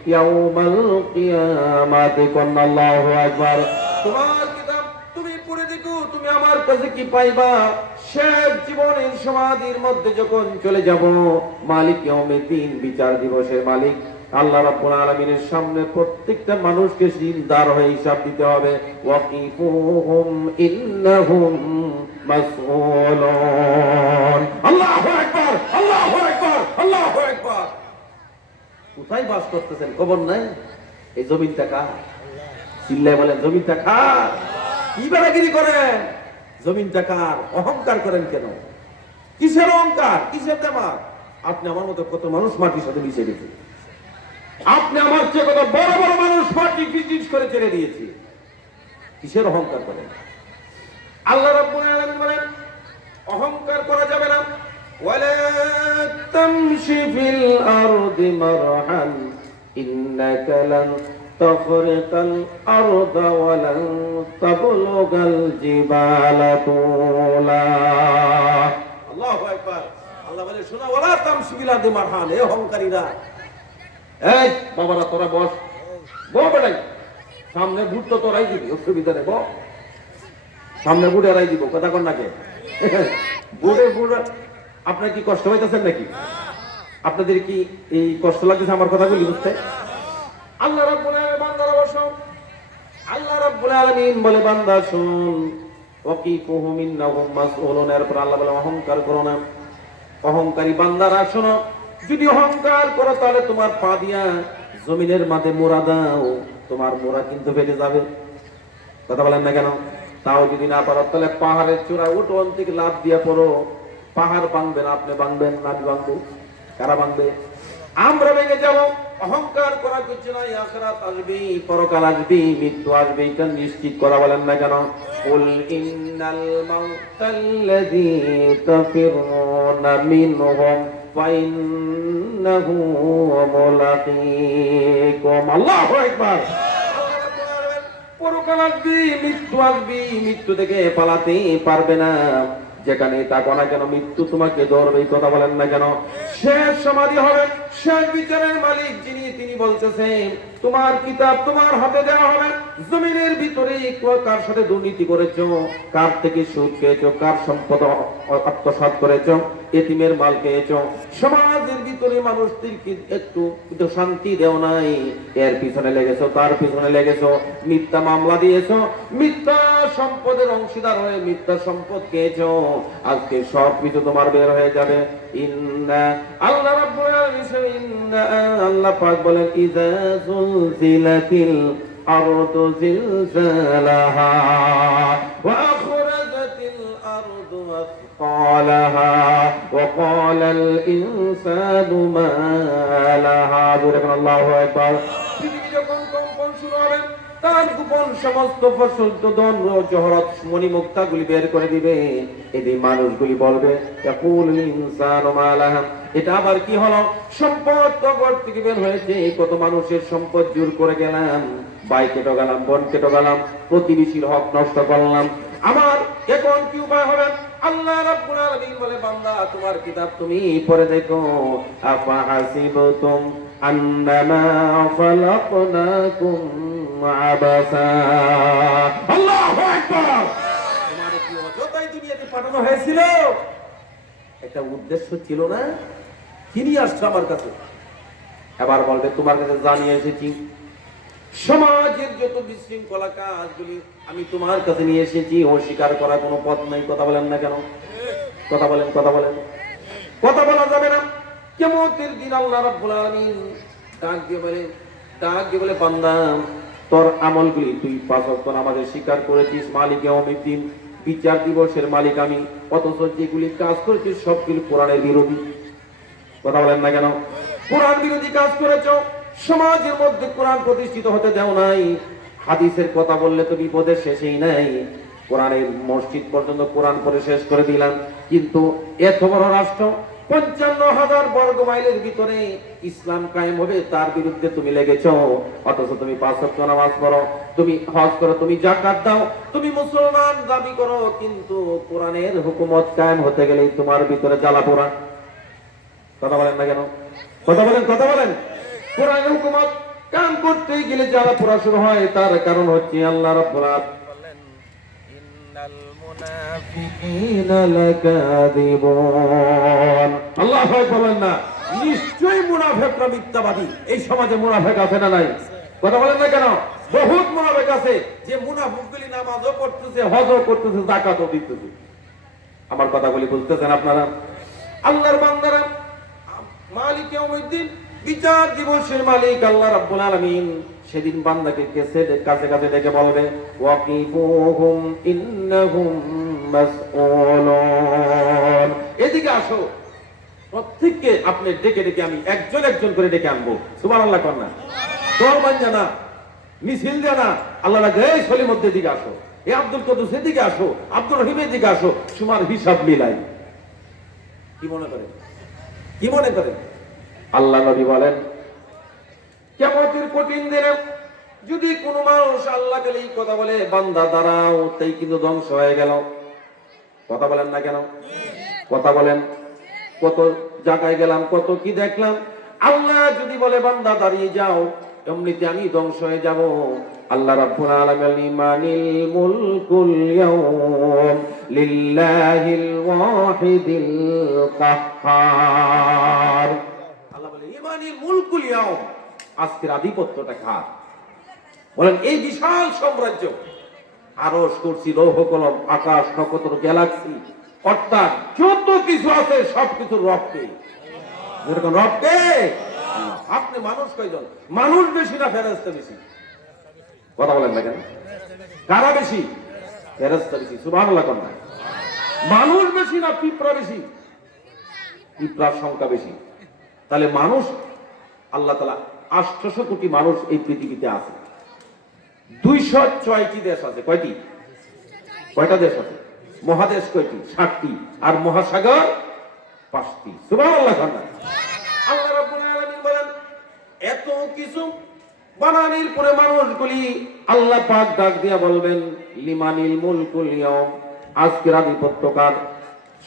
ইয়াওমাল কিয়ামাতি। আল্লাহু আকবার। তোমার কিতাব তুমি পড়ে দেখো, তুমি আমার কাছে কি পাইবা। শেষ জীবনের সমাধির মধ্যে যখন চলে যাব, মালিক ইয়াউমিদ্দিন, বিচার দিবসের মালিক আল্লাহ রাব্বুল আলামিনের সামনে প্রত্যেকটা মানুষকে সিজদার হয়ে হিসাব দিতে হবে। ওয়াকিফুহুম ইন্নাহুম মাসউলুন। আল্লাহু আকবার, আল্লাহু আকবার, আল্লাহু আকবার। কোথায় বাস করতেছেন খবর নাই? এই জমিনটা কার? চিল্লায় বলেন জমিনটা কার? কি বাড়াগিরি করেন? জমিনটা কার? অহংকার করেন কেন? কিসের অহংকার, কিসের দেমাগ? আপনি আমার মতো কত মানুষ মাটির সাথে মিশে গেছে। আপনি আমার চেয়ে কত বড় বড় মানুষ মাটি বিজিজ করে ছেড়ে দিয়েছে। কিসের অহংকার করেন? আল্লাহ রাব্বুল আলামিন বলেন অহংকার করা যাবে না। ওয়ালা তামশি ফিল আরদি মারহান ইন্নাকা লান তাখরিকাল আরদা ওয়া লান তাবলুগাল জিবালা তুলা। আল্লাহু আকবার। আল্লাহ বলে শোনা, ওয়ালা তামশি ফিল আরদি মারহান, হে অহংকারীরা, এই বাবারা তোরা বস, বেটাই সামনে বুট তো তোরাই দিবি, অসুবিধা নেই, সামনে বুট এরাই দিব। কথা কন নাকি? বুড়ে বুড়ে আপনার কি কষ্ট হইতেছেন নাকি? আপনাদের কি এই কষ্ট লাগতেছে আমার কথাগুলি বুঝতে? আল্লাহ রাব্বুল আলামিন বান্দারা বসো। আল্লাহ রাব্বুল আলামিন বলে বান্দা শুন, ওয়াকিফুহুম ইন্নাহুম মাসউলুন। এরপর আল্লাহ বলে অহংকার করো না। অহংকারী বান্দারা শোনো, যদি অহংকার করো তাহলে তোমার পা দিয়া জমিনের মাঝে মোড়া দাও, তোমার মোড়া কিন্তু ফেটে যাবে। কথা বলেন না কেন? তাও যদি না পারো তাহলে পাহাড়ের চূড়ায় উঠোন থেকে লাফ দিয়া পড়ো, পাহাড় ভাঙবে না, আপনি ভাঙবেন না, আমি ভাঙবো, কারা ভাঙবে? আমরা ভেঙে যাব। অহংকার করা কিছু নাই, আখিরাত আসবে, পরকাল আসবে, মৃত্যু আসবে, এটা নিশ্চিত করা বলেন না কেন? কুল ইন্নাল মাউতাল্লাযী তাফিরুনা মিনহুম ফাইন্নাহু মুলাকীকুম। আল্লাহু আকবার। পরকাল আসবে, মৃত্যু আসবে, মৃত্যু থেকে পালাতে পারবে না। যেখানে থাকো না কেন মৃত্যু তোমাকে ধরবে, কথা বলেন না কেন? শেষ সমাধি হবে, শেষ বিচারের মালিক যিনি, তিনি বলতেছেন তোমার কিতাব তোমার হাতে দেওয়া হবে। জমিনের ভিতরে কার সাথে দুর্নীতি করেছো, কার থেকে সুদ খেয়েছো, কার সম্পদ আত্মসাৎ করেছো, এতিমের মাল খেয়েছো, সমাজের ভিতরে মানুষদেরকে একটু শান্তি দেও নাই, এর পিছনে লেগেছো, তার পিছনে লেগেছো, মিথ্যা মামলা দিয়েছো, মিথ্যা সম্পদের অংশীদার হয়ে মিথ্যা সম্পদ খেয়েছো, আজকে সব কিছু তোমার বের হয়ে যাবে। ইন্না আল্লাহ রাব্বুল আলামিন, ইন্না আল্লাহ পাক বলেন ইযা যুলজিলাতিল আরদু জিলজালাহা ওয়া আখরাজাতিল আরদু আসকালাহা ওয়া ক্বালাল ইনসানু মা লাহা। আল্লাহু আকবার। পৃথিবী যখন কম্পন শুরু হবে, তার গোপন সমস্ত ফসল তো ধন জহরত মণিমুক্তা গুলি বের করে দিবে। এদিন মানুষগুলি বলবে ইয়াকুল ইনসানু মা লাহা, এটা আবার কি হলো? সম্পদ তো ঘর থেকে বের হয়েছে, কত মানুষের সম্পদ জোর করে গেলাম, ভাই কেটে গেলাম, বোন কেটে গেলাম, প্রতিবেশীর হক নষ্ট করলাম, আমার এখন কি উপায় হবে? আল্লাহ রাব্বুল আলামিন বলে বান্দা তোমার কিতাব তুমি পড়ে দেখো। আফা হাসিবতুম আন্নামা খালাকনাকুম আবাসা। আল্লাহু আকবার। তোমাদের কি অযথাই দুনিয়াতে পাঠানো হয়েছিল? একটা উদ্দেশ্য ছিল না? কি নিয়ে আসছো আমার কাছে? এবার বলবে তোমার কাছে জানিয়ে এসেছি সমাজের যত বিশৃঙ্খলা কাজগুলি আমি তোমার কাছে নিয়ে এসেছি, অস্বীকার করার কোনো পথ নাই। কথা বলেন না কেন? কথা বলেন, কথা বলেন, কথা বলা যাবে না। কিয়ামতের দিন আল্লাহ রাব্বুল আলামিন ডাক দিয়ে বলে বান্দা তোর আমলগুলি তুই 5 ওয়াক্ত নামাজে স্বীকার করেছিস, মালিক ইয়াউমিদ্দিন, বিচার দিবসের মালিক আমি, অথচ যেগুলি কাজ করেছিস সবগুলি কোরআনের বিরোধী। কথা বলেন না কেন? কোরআন বিরোধী কাজ করেছো, সমাজের মধ্যে কোরআন প্রতিষ্ঠিত হতে দাও নাই। হাদিসের কথা বললে তো বিপদের শেষেই নাই, কোরআনের মসজিদ পর্যন্ত কোরআন পড়ে শেষ করে দিলাম, কিন্তু এত বড় রাষ্ট্র 55,000 বর্গ মাইলের ভিতরে ইসলাম কায়েম হবে তার বিরুদ্ধে তুমি লেগেছো। অথচ তুমি 5 ওয়াক্ত নামাজ পড়ো, তুমি হজ করো, তুমি যাকাত দাও, তুমি মুসলমান দাবি করো, কিন্তু কোরআনের হুকুমত কায়েম হতে গেলেই তোমার ভিতরে জ্বালা পোড়া। কথা বলেন না কেন? কথা বলেন, কথা বলেন। কোরআনের হুকুমত কাম করতে গেলে যারা পড়া শুরু হয়, তার কারণ হচ্ছে আল্লাহ রাব্বুল আলামিন বলেন ইন্নাল মুনাফিকিনা লাকাযিবুন। আল্লাহ হয় বলেন না, নিশ্চয়ই মুনাফিকরা মিথ্যাবাদী। এই সমাজে মুনাফিক আছে না নাই? কথা বলেন না কেন? বহুত মুনাফিক আছে, যে মুনাফিকগুলি নামাজও পড়তেছে, হজও করতেছে, যাকাতও দিতেছে। আমার কথাগুলি বুঝতেছেন আপনারা? আল্লাহর বান্দারা, মালিক ইয়াউমিদ্দিন, বিচার দিবসের মালিক আল্লাহ রাব্বুল আলামিন সেদিন বান্দাকে কাছে কাছে ডেকে বলবে ওয়াকিফুহুম ইন্নাহুম মাসউলুন। এদিকে আসো, প্রত্যেককে আপনি ডেকে ডেকে আমি একজন একজন করে ডেকে আনবো। সুবহানাল্লাহ কর না, দল বাঞ্জা না, মিছিল দেয়া না। আল্লাহ লাগে এই সলিমুদ্দিন দিকে আসো, এই আব্দুল কুদ্দুস এদিকে আসো, আব্দুর রহিমের দিকে আসো, সুমার হিসাব মিলাই। কি মনে করেন? কি মনে করেন? আল্লাহ নবী বলেন কিয়ামতের কঠিন দিনে যদি কোনো মানুষ আল্লাহকে এই কথা বলে বান্দা দাঁড়াও, তাই কিন্তু ধ্বংস হয়ে গেল। কথা বলেন না কেন? কথা বলেন। কত জায়গায় গেলাম, কত কি দেখলাম। আল্লাহ যদি বলে বান্দা দাঁড়িয়ে যাও, এমনিতে আমি ধ্বংস হয়ে যাব। আল্লাহ রাব্বুল আলামিন ইমানিল মুলকুল ইয়াউম লিল্লাহিল ওয়াহিদিল কাহ্হার। আল্লাহ বলে ইমানিল মুলকুল ইয়াউম, আজকের আধিপত্যটা কার? বলেন এই বিশাল সাম্রাজ্য, আরশ, কুরসি, লৌহ কলম, আকাশ, নক্ষত্র, গ্যালাক্সি, অর্থাৎ যত কিছু আছে সবকিছু রবকে, যেরকম রবকে। আপনি মানুষ কয়জন? মানুষ বেশি না ফেরেশতা বেশি? কথা বলেন না কেন? কারা বেশি? ফেরেশতা বেশি। সুবহানাল্লাহ কোন? মানুষ বেশি না পিঁপড়া বেশি? পিঁপড়ার সংখ্যা বেশি। তাহলে মানুষ, আল্লাহ তাআলা 800 কোটি মানুষ এই পৃথিবীতে আছে। 206টি দেশ আছে। কয়টি? কয়টা দেশ আছে? মহাদেশ কয়টি? 7টি। আর মহাসাগর 5টি। সুবহানাল্লাহ কোন? আল্লাহ রাব্বুল আলামিন বলেন, এত কিছু বানানির পরে মানুষগুলি আল্লাহ পাক ডাক দিয়া বলবেন, লিমানিল মুলকুল ইয়াউম, আজকের আধিপত্য কার?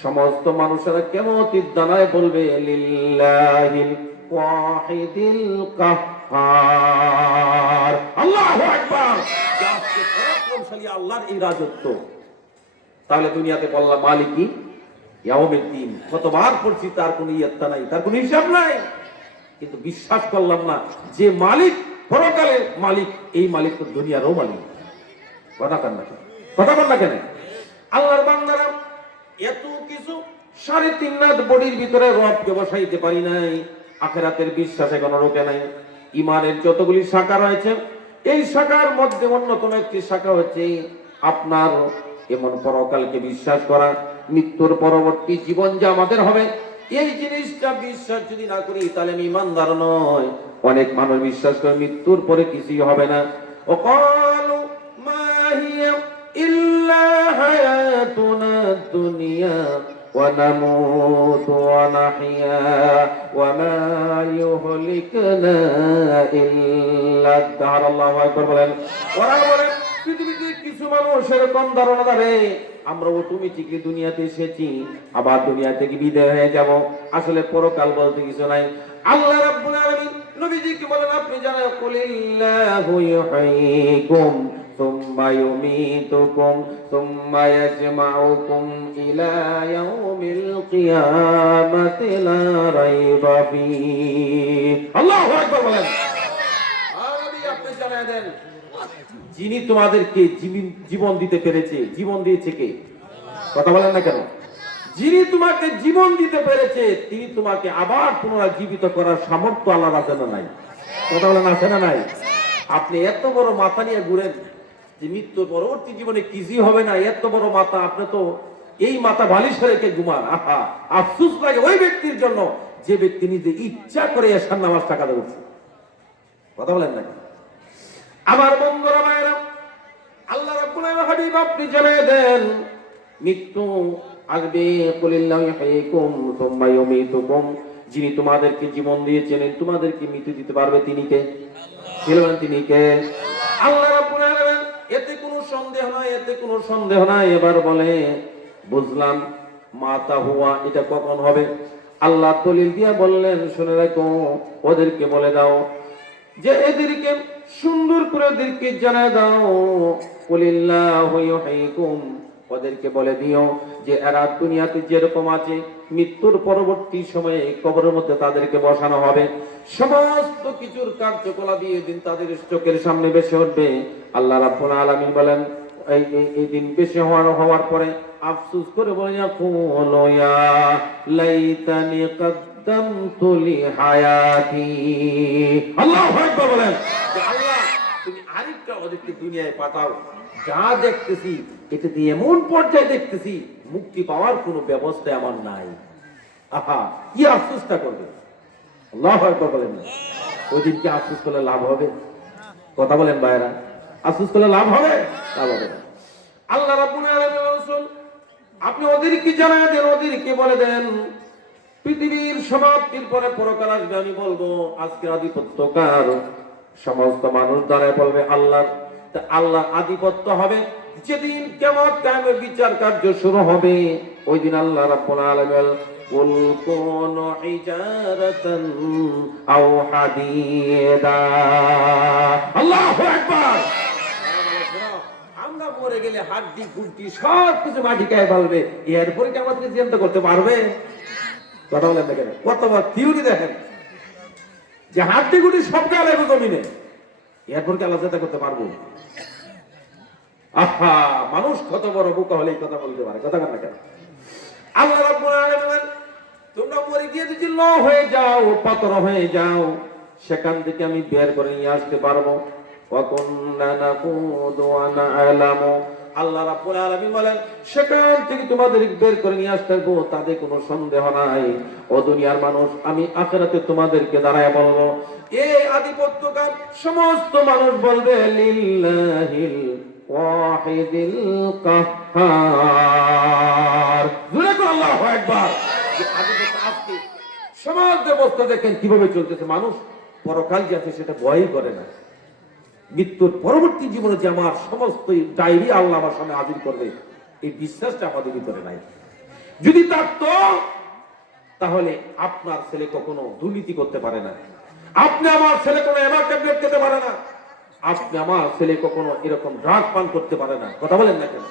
সমস্ত মানুষেরা কিয়ামতের দানায় বলবে, লিল্লাহিল ওয়াহিদিল কাহ্হার। আল্লাহু আকবার। আজকে পরাক্রমশালী আল্লাহর এই রাজত্ব। তাহলে দুনিয়াতে বললাম মালিকি ইয়াউমিদ্দিন, কতবার পড়ছি, তার কোনো ইয়ত্তা নাই, তার কোনো হিসাব নাই। কিন্তু বিশ্বাস করলাম না যে মালিক পরকালের মালিক, এই মালিক তো দুনিয়ারও মালিক। কথা কান না কেন? কথা বল না কেন? আল্লাহর বান্দারা এত কিছু 3.5 লাখ বডির ভিতরে রবকে বসাইতে পারি নাই। আখিরাতের বিশ্বাস এখনো রোকে নাই। ইমানের যতগুলি শাখা রয়েছে, এই শাখার মধ্যে অন্যতম একটি শাখা হচ্ছে আপনার এমন পরকালকে বিশ্বাস করা, মৃত্যুর পরবর্তী জীবন যে আমাদের হবে, এই জিনিসটা বিশ্বাস যদি না করি তাহলে আমি ইমানদার নয়। অনেক মানুষ বিশ্বাস করে মৃত্যুর পরে কিছুই হবে না। ও ক্বালু মা হিয়া ইল্লা হায়াতুনা দুনিয়া ওয়া নামুতু ওয়া নাহইয়া ওয়া মা ইউহলিকুনা ইল্লা দার। আল্লাহু আকবার বলেন। ওরা বলে পৃথিবীতে কিছু মানুষ এরকম ধারণা ধরে আমরা অটোমেটিকলি দুনিয়াতে এসেছি, আবার দুনিয়া থেকে বিদায় হয়ে যাব। আসলে পরকাল বলতে কিছু নাই। আল্লাহ রাব্বুল আলামিন নবীজিকে বলেন, আপনি জানেন, কুলিল্লাহু ইউহয়িকুম সুম্মা ইউমীতুকুম সুম্মা ইয়াজমাউকুম ইলা ইয়াউমিল কিয়ামাতি লা রাইবা ফীহি। আল্লাহু আকবার বলেন। নবী আপনি জানায় দেন, যিনি তোমাদেরকে জীবন দিতে পেরেছে, জীবন দিয়েছে কে? কথা বলেন না কেন? যিনি তোমাকে জীবন দিতে পেরেছে, তিনি তোমাকে আবার পুনরায় জীবিত করার সামর্থ্য আল্লাহর আছে না নাই? কথা বলেন আছে না নাই? আপনি এত বড় মাথা নিয়ে ঘুরেন যে মৃত্যুর পরবর্তী জীবনে কিছুই হবে না, এত বড় মাথা, আপনি তো এই মাথা বালিশে রেখে ঘুমান। আহা, আফসোস লাগে ওই ব্যক্তির জন্য যে ব্যক্তি নিজে ইচ্ছা করে এশার নামাজ টাকাতে উঠছে। কথা বলেন না? আমার বন্ধুরা ভাইরা, আল্লাহ রাব্বুল আলামিন হাবিব আপনি জানিয়ে দেন, মৃত্যু আসবে। কুলিল্লাহু ইউহয়িকুম সুম্মা ইউমীতুকুম, যিনি তোমাদেরকে জীবন দিয়েছেন, তোমাদেরকে মৃত্যু দিতে পারবে তিনি কে? বলেন তিনি কে? আল্লাহ রাব্বুল আলামিন। এতে কোনো সন্দেহ নাই, এতে কোনো সন্দেহ নাই। এবার বলে, বুঝলাম মাতা হুয়া, এটা কখন হবে? আল্লাহ দলিল দিয়ে বললেন, শুনে রাখো, ওদেরকে বলে দাও যে এদেরকে সুন্দর করে ওদেরকে জানায় দাও, কুলিল্লাহু ইউহয়িকুম, ওদেরকে বলে দিও যে এরা দুনিয়াতে যেরকম আছে, মৃত্যুর পরবর্তী সময়ে কবরের মধ্যে তাদেরকে বসানো হবে। সমস্ত কিছুর কার্যকলাপ দিয়ে দিন তাদের চোখের সামনে ভেসে উঠবে। আল্লাহ রাব্বুল আলামিন বলেন, এই দিন বেশি হওয়ার পরে আফসোস করে বলে, ইয়াকুলু ইয়া লাইতানি কদ্দামতু লি হায়াতি। আল্লাহু আকবার বলেন। আল্লাহ তুমি আরেকটা ওদেরকে দুনিয়ায় পাঠাও, যা দেখতেছি এটা দিয়ে এমন পর্যায়ে দেখতেছি মুক্তি পাওয়ার কোনো ব্যবস্থা আমার নাই। আহা, কি আফসোসটা করবে? আল্লাহু আকবার বলেন। ওই দিন কি আফসোস করলে লাভ হবে? কথা বলেন ভাইরা, আফসোস করলে লাভ হবে? লাভ হবে না। আল্লাহ রাব্বুল আলামিন রাসূল আপনি ওদেরকে জানায় দেন, ওদেরকে বলে দেন, পৃথিবীর সমাপ্তির পরে পরকাল আসবে। আমি বলবো আজকের আধিপত্য কার? সমস্ত মানুষ দাঁড়ায় বলবে আল্লাহর। আল্লাহ আধিপত্য হবে যেদিন কিয়ামত কায়েমের বিচার কার্য শুরু হবে। ওই দিন আল্লাহ রাব্বুল আলামিন কুল কুনু হিজারাতান আও হাদীদা। আল্লাহু আকবার। আমরা মরে গেলে হাড্ডি গুড্ডি সব কিছু মাটি গায়ে ফেলবে, এরপরে কি আমাদেরকে জীবন্ত করতে পারবে? কথা বলেন দেখেন, কতবার থিওরি দেখেন যে হাড্ডি গুড্ডি সব গায়ে জমিনে, এরপর কি আল্লাহ যেটা করতে পারবো? আহা, মানুষ কত বড় বোকা হলে এই কথা বলতে পারে? কথা কেন? আল্লাহ রাব্বুল আলামিন বলেন, তোমরা মরে গিয়ে যদি ল হয়ে যাও, পাথর হয়ে যাও, সেখান থেকে আমি বের করে নিয়ে আসতে পারবো। ওয়াকুন্না নাকুদু ওয়া না'লামু, আল্লাহ রাব্বুল আলামিন বলেন, সেখান থেকে তোমাদের বের করে নিয়ে আসতে পারবো, তাতে কোনো সন্দেহ নাই। ও দুনিয়ার মানুষ, আমি আখিরাতে তোমাদেরকে দাঁড়ায় বলবো, এই আধিপত্যকার সমস্ত মানুষ বলবে লিল্লাহিল ওয়াহিদিল কাহ্হার। জোরে করে আল্লাহু আকবার। যে আধিপত্য আজকে সমাজ ব্যবস্থা দেখেন কিভাবে চলতেছে, মানুষ পরকাল যে আছে সেটা ভয়ই করে না। মৃত্যুর পরবর্তী জীবনে যে আমার সমস্ত ডায়েরি আল্লাহ আমার সামনে হাজির করবে, এই বিশ্বাসটা আমাদের ভিতরে নাই। যদি থাকতো তাহলে আপনার ছেলে কখনো দুর্নীতি করতে পারে না, আপনি আমার ছেলে কোনো এমআর ট্যাবলেট খেতে পারে না, আপনি আমার ছেলে কখনো এরকম ড্রাগ পান করতে পারে না। কথা বলেন না কেন?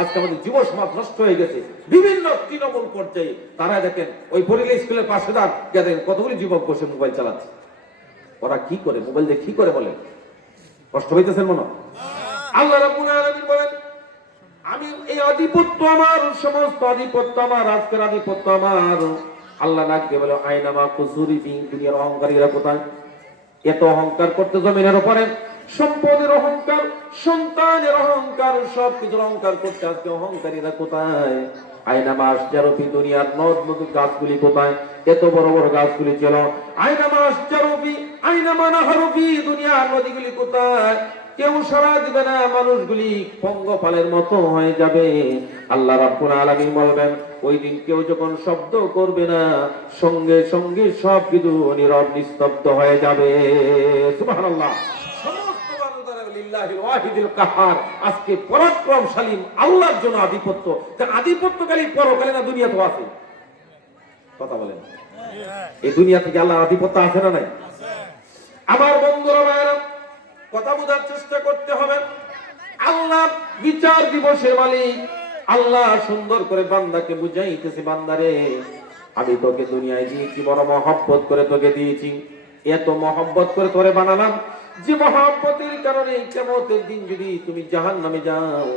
আজকে আমাদের যুব সমাজ নষ্ট হয়ে গেছে বিভিন্ন তৃণমূল পর্যায়ে। তারা দেখেন ওই বরিলা স্কুলের পাশে দেখেন কতগুলি যুবক বসে মোবাইল চালাচ্ছে। ওরা কি করে মোবাইল দিয়ে কি করে বলেন? কষ্ট হইতেছেন মনে? আল্লাহ রাব্বুল আলামিন বলেন, আমি এই আধিপত্য আমার, সমস্ত আধিপত্য আমার, আজকের আধিপত্য আমার। আল্লাহ নাকি বলে আইনামা কুসুরিফি, দুনিয়ার অহংকারীরা কোথায়? এত অহংকার করতে জমিনের উপরে, সম্পদের অহংকার, সন্তানের অহংকার, সবকিছুর অহংকার করতে আজকে অহংকারীরা কোথায়? আইনামা আশজারুফি, দুনিয়ার নদ নদী গাছগুলি কোথায়? এত বড় বড় গাছগুলি ছিল। আইনামা আশজারুফি আইনামা নাহরুফি, দুনিয়ার নদীগুলি কোথায়? কেউ সাড়া দিবে না, মানুষগুলি পঙ্গপালের মতো হয়ে যাবে। আল্লাহ রাব্বুল আলামিন বলবেন, ওই দিন কেউ যখন শব্দ করবে না, সঙ্গে সঙ্গে সব কিছু নীরব নিস্তব্ধ হয়ে যাবে। সুবহানাল্লাহ। সমস্ত বান্দারা লিল্লাহিল ওয়াহিদিল কাহ্হার, আজকে পরাক্রমশালী আল্লাহর জন্য আধিপত্য। তা আধিপত্যকালী পরকালে না দুনিয়াতেও আছে? কথা বলেন, এই দুনিয়া থেকে আল্লাহর আধিপত্য আছে না নাই? আমার বন্ধুরা ভাইরা, কথা বোঝার চেষ্টা করতে হবে। আল্লাহ বিচার দিবসের মালিক। আল্লাহ সুন্দর করে বান্দাকে বুঝাইতেছে, বান্দারে আমি তোকে দুনিয়ায় দিয়েছি, বড় মহব্বত করে তোকে দিয়েছি, এত মহব্বত করে তোরে বানালাম যে মহব্বতের কারণে কিয়ামতের দিন যদি তুমি জাহান্নামে যাও,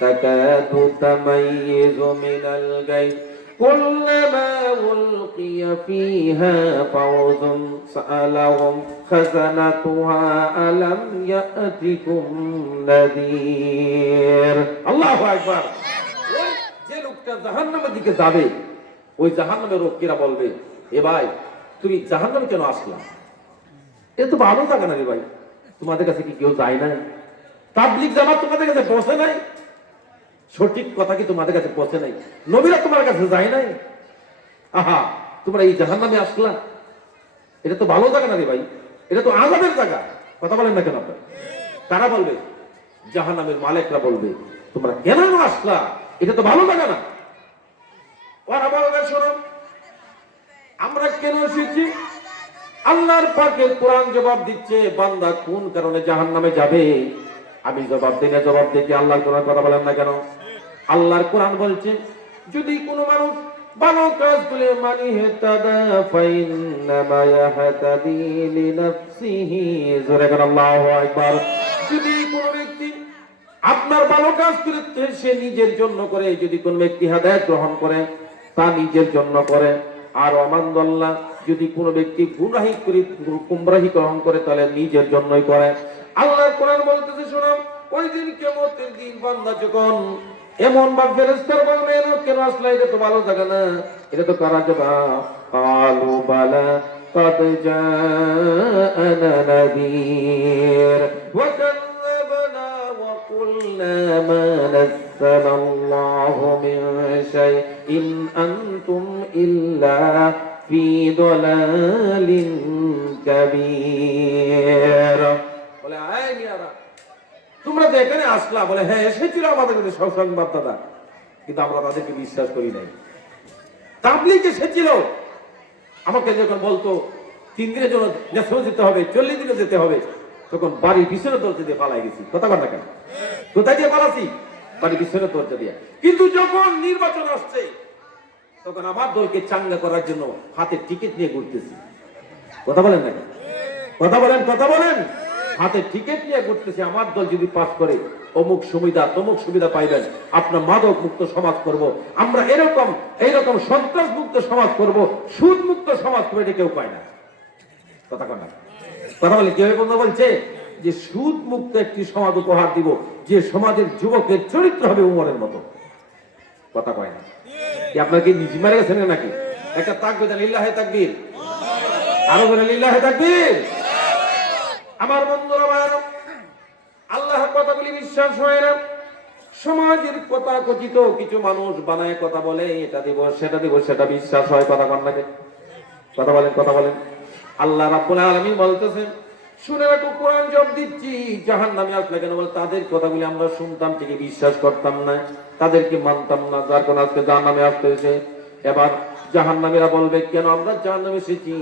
তাকাদু তামাইয়িজু মিনাল গায়ব কুল্লামা উলকিয়া ফিহা ফাওজুন সাআলাহুম খাযানাতুহা আলাম ইয়াতিকুম নাযীর। আল্লাহু আকবার। ওই যে লোকটা জাহান্নামের দিকে যাবে, ওই জাহান্নামের লোকেরা বলবে, এ ভাই তুমি জাহান্নামে কেন আসলা? এ তো ভালো থাকে না রে ভাই, তোমাদের কাছে কি কেউ যায় নাই? তাবলীগ জামাত তোমাদের কাছে পৌঁছে নাই? সঠিক কথা কি তোমাদের কাছে পৌঁছে নাই? নবীরা তোমার কাছে যায় নাই? আহা, তোমরা এই জাহান্নামে আসলা, এটা তো ভালো জায়গা না রে ভাই, এটা তো আযাবের জায়গা। কথা বলেন না কেন আপনারা? কারা বলবে? জাহান্নামের মালিকরা বলবে, তোমরা কেন আসলা, এটা তো ভালো জায়গা না। ওরা বলবে, শোনো আমরা কেন এসেছি? আল্লাহর পাকের কোরআন জবাব দিচ্ছে, বান্দা কোন কারণে জাহান্নামে যাবে আমি জবাব দিই না। জবাব দিতে আল্লাহর কোরআন। কথা বলেন না কেন? আল্লাহর কোরআন বলছে, যদি কোনো মানুষ ভালো কাজ করে মানি হেতাদা ফাইন্নামা ইয়াহতাদি লিনাফসিহি। জোরে করে আল্লাহু আকবার। যদি কোনো ব্যক্তি আপনার ভালো কাজ করে সে নিজের জন্য করে, যদি কোন ব্যক্তি হেদায়েত গ্রহণ করে তা নিজের জন্য করে। আর আমানদাল্লাহ, যদি কোনো ব্যক্তি গুমরাহি গ্রহণ করে তাহলে নিজের জন্যই করে। আল্লাহর কোরআন বলতেছে, শোনো ওই দিন কিয়ামতের দিন বান্দা যখন এমন ভাবে ফেরেশতারা বলবে, কেন আসলে, এটা তো ভালো জায়গা না, এটা তো কারা জায়গা। কালু বালা قد جاءنا نذير وكذبنا وقلنا ما نزل الله من شيء إن أنتم إلا في ضلال كبير। বলে আয় মিয়ারা, তোমরা যে এখানে আসলা, বলে হ্যাঁ এসেছিল আমাদের কাছে সংবাদদাতা, কিন্তু আমরা তাদেরকে বিশ্বাস করি নাই। তাবলীগ এসেছিল, আমাকে যখন বলতো 3 দিনের জন্য নেসো যেতে হবে, 40 দিনে যেতে হবে, তখন বাড়ির পিছনে দরজা দিয়ে পালাই গেছি। কথা বল না কেন? কোথায় দিয়ে পালাছি? বাড়ির পিছনে দরজা দিয়ে। কিন্তু যখন নির্বাচন আসছে, তখন আমার দলকে চাঙ্গা করার জন্য হাতে টিকিট নিয়ে ঘুরতেছি। কথা বলেন না? কথা বলেন, কথা বলেন। হাতে টিকিট নিয়ে ঘুরতেছি, আমার দল যদি পাস করে অমুক সুবিধা তমুক সুবিধা পাইবেন, আপনার মাদক মুক্ত সমাজ করব, আমরা এইরকম সন্ত্রাস মুক্ত সমাজ করব, সুদ মুক্ত সমাজ করবো, এটা কেউ পায় না। কথা কথা কথা বলে কেউ বলছে যে সুদ মুক্ত একটি সমাজ উপহার দিব, যে সমাজের যুবকের চরিত্র হবে উমরের মতো। কথা কয় না কি? আপনার কি নিজে মারে গেছেন নাকি? একটা তাকবীর দেন, লিল্লাহে তাকবীর, আরো বলেন লিল্লাহে তাকবীর। আমার বন্ধুরা ভাইরা, আল্লাহর কথাগুলি বিশ্বাস হয় না, সমাজের কথা কথিত কিছু মানুষ বানায় কথা বলে, এটা দিব সেটা দিব, সেটা বিশ্বাস হয়। কথা কন নাকি? কথা বলেন। আল্লাহ রাব্বুল আলামিন বলতেছেন, শুনে রাখো, কোরআন জব দিচ্ছি, জাহান্নামে আসলে কেন বলে তাদের কথাগুলি আমরা শুনতাম ঠিকই, বিশ্বাস করতাম না, তাদেরকে মানতাম না, যার কোন আজকে জাহান্নামে আসতে হয়েছে। এবার জাহান্নামীরা বলবে, কেন আমরা জাহান্নামে এসেছি?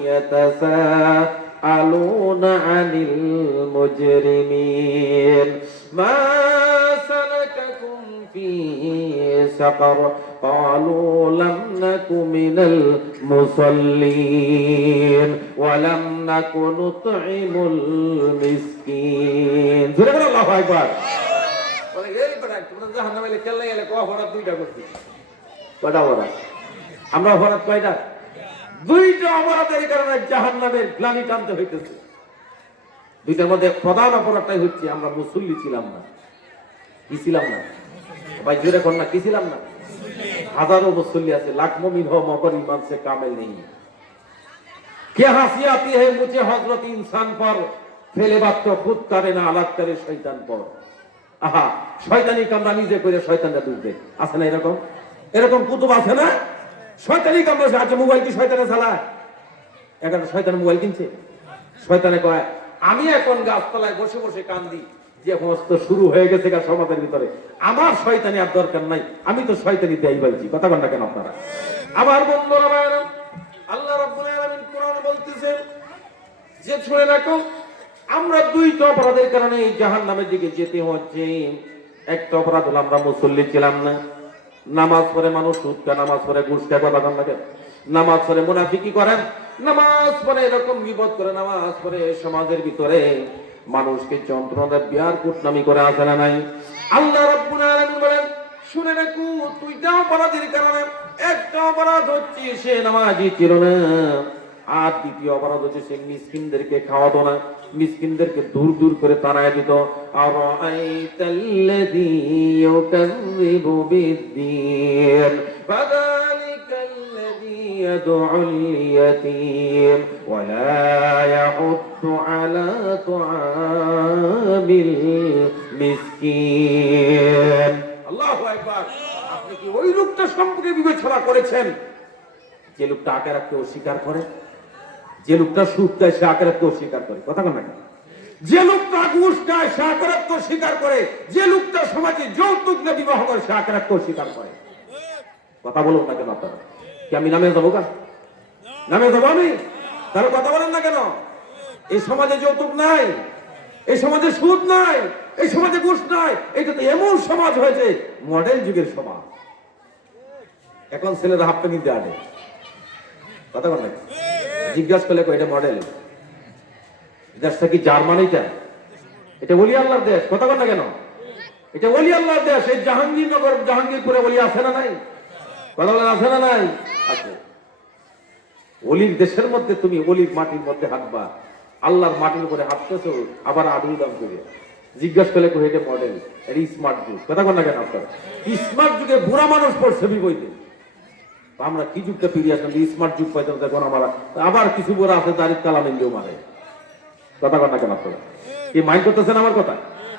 আলুনা আনিল মুজরিমিন মা সালাকাকুম ফি সাকার ক্বালু লাম নাকু মিনাল মুসাল্লিন ওয়া লাম নাকু নুতঈমুল মিসকিন। জোরে বলো আল্লাহু আকবার। বলে এই বেটা তোমরা জাহান্নামে কেল্লা গেলে কো অপরাধ দুইটা করছিস। কয়টা অপরাধ? আমরা অপরাধ কয়টা? দুইটা অপরাধের কারণে জাহান্নামের গ্লানি টানতে হইতেছে। দুইটার মধ্যে প্রধান অপরাধটাই হচ্ছে আমরা মুসল্লি ছিলাম না। কি ছিলাম না ভাই? জোরে কর না, কি ছিলাম না? হাজারো মুসল্লি আছে, লাখ মুমিন হো মगर ईमान से कामिल नहीं। क्या हंसी आती है मुझे हजरत इंसान पर, ফেলে বাদ তো খুদ করে না, আলাদ করে শয়তান পর। আহা, শয়তানি কামরা নিজে করে শয়তানটা দুধ আছে না? এরকম কুতুব আছে না? শয়তানি কামরা আছে। মোবাইল কি শয়তানে চালায়? এখন শয়তান মোবাইল কিনছে। শয়তানে কয় আমি এখন গাছতলায় বসে বসে কান্দি যে সমস্ত শুরু হয়ে গেছে সমাজের ভিতরে, আমার শয়তানি আর দরকার নাই, আমি তো শয়তানি দেই বলছি। কথা বল না কেন আপনারা? আমার বন্ধুরা ভাইরা, আল্লাহ রাব্বুল আলামিন কোরআন বলতেছেন যে শুনে রাখো, আমরা দুইটা অপরাধের কারণে জাহান্নামের দিকে যেতে হচ্ছে। একটা অপরাধ হলো আমরা মুসল্লি ছিলাম না। নামাজ পড়ে মানুষ সুদ খায়, নামাজ পড়ে ঘুষ খায়, কথা বল না কেন? নামাজ পড়ে মুনাফিকি করেন, নামাজ পড়ে এরকম বিপদ করে, নামাজ পড়ে সমাজের ভিতরে মানুষকে যন্ত্রণা দেয়, বিয়ার কুটনামি করে, আসে না নাই? আল্লাহ রাব্বুল আলামিন বলেন, শুনে রাখো, দুইটা অপরাধের কারণে একটা অপরাধ হচ্ছে সে নামাজি ছিল না, আর দ্বিতীয় অপরাধ হচ্ছে সে মিসকিনদেরকে খাওয়াতো না, মিসকিনদেরকে দূর দূর করে তাড়ায় দিত। আর আইতাল্লাযী ইউকাযযিবু বিদ্দীন ফাযালিকাল্লাযী ইয়াদউল ইয়াতীম ওয়া লা ইয়াহুদ্দু আলা তুআমিল মিসকিন। আল্লাহু আকবার। আপনি কি ওই লোকটা সম্পর্কে বিবেচনা করেছেন যে লোকটা আখিরাতকে অস্বীকার করে? যে লোকটা সুদ খায় সে আখিরাতকে অস্বীকার করে। কথা বল না কেন? যে লোকটা ঘুষ খায় সে আখিরাতকে অস্বীকার করে। যে লোকটা সমাজে যৌতুক না বিবাহ করে সে আখিরাতকে অস্বীকার করে। কথা বলুন না কেন আপনারা? কি আমি নামে যাবো? নামে যাবো আমি? তার কথা বলেন না কেন? এই সমাজে যৌতুক নাই, এই সমাজে সুদ নাই, এই সমাজে ঘুষ নাই। এটা তো এমন সমাজ হয়েছে, মডেল যুগের সমাজ। এখন ছেলেরা হাফ প্যান্ট দিয়ে আনে। কথা বল না? জিজ্ঞাসা করলে এটা মডেল। দেশটা কি জার্মানিটা? এটা ওলি আল্লাহর দেশ। কথা বল না কেন? এটা ওলি আল্লাহর দেশ। এই জাহাঙ্গীরনগর, জাহাঙ্গীরপুরে ওলি আছে না নাই? কথা বলেন, আছে না নাই? আছে। ওলির দেশের মধ্যে তুমি ওলির মাটির মধ্যে হাঁটবা, আল্লাহর মাটির উপরে হাঁটতেছো, আবার আদৌ দাম করে জিজ্ঞাসা করলে এটা মডেল, এটা স্মার্ট যুগ। কথা বল না কেন আপনার? স্মার্ট যুগে বুড়া মানুষ পড়ছে বইতে। আমরা কি যুগটা ফিরিয়ে আসলাম? স্মার্ট যুগ পাইতাম তখন আমরা আবার কিছু বড় আছে দাঁড়িয়ে কালাম এনজিও মারে। কথা কর না কেন আপনারা? কি মাইন্ড করতেছেন আমার কথা?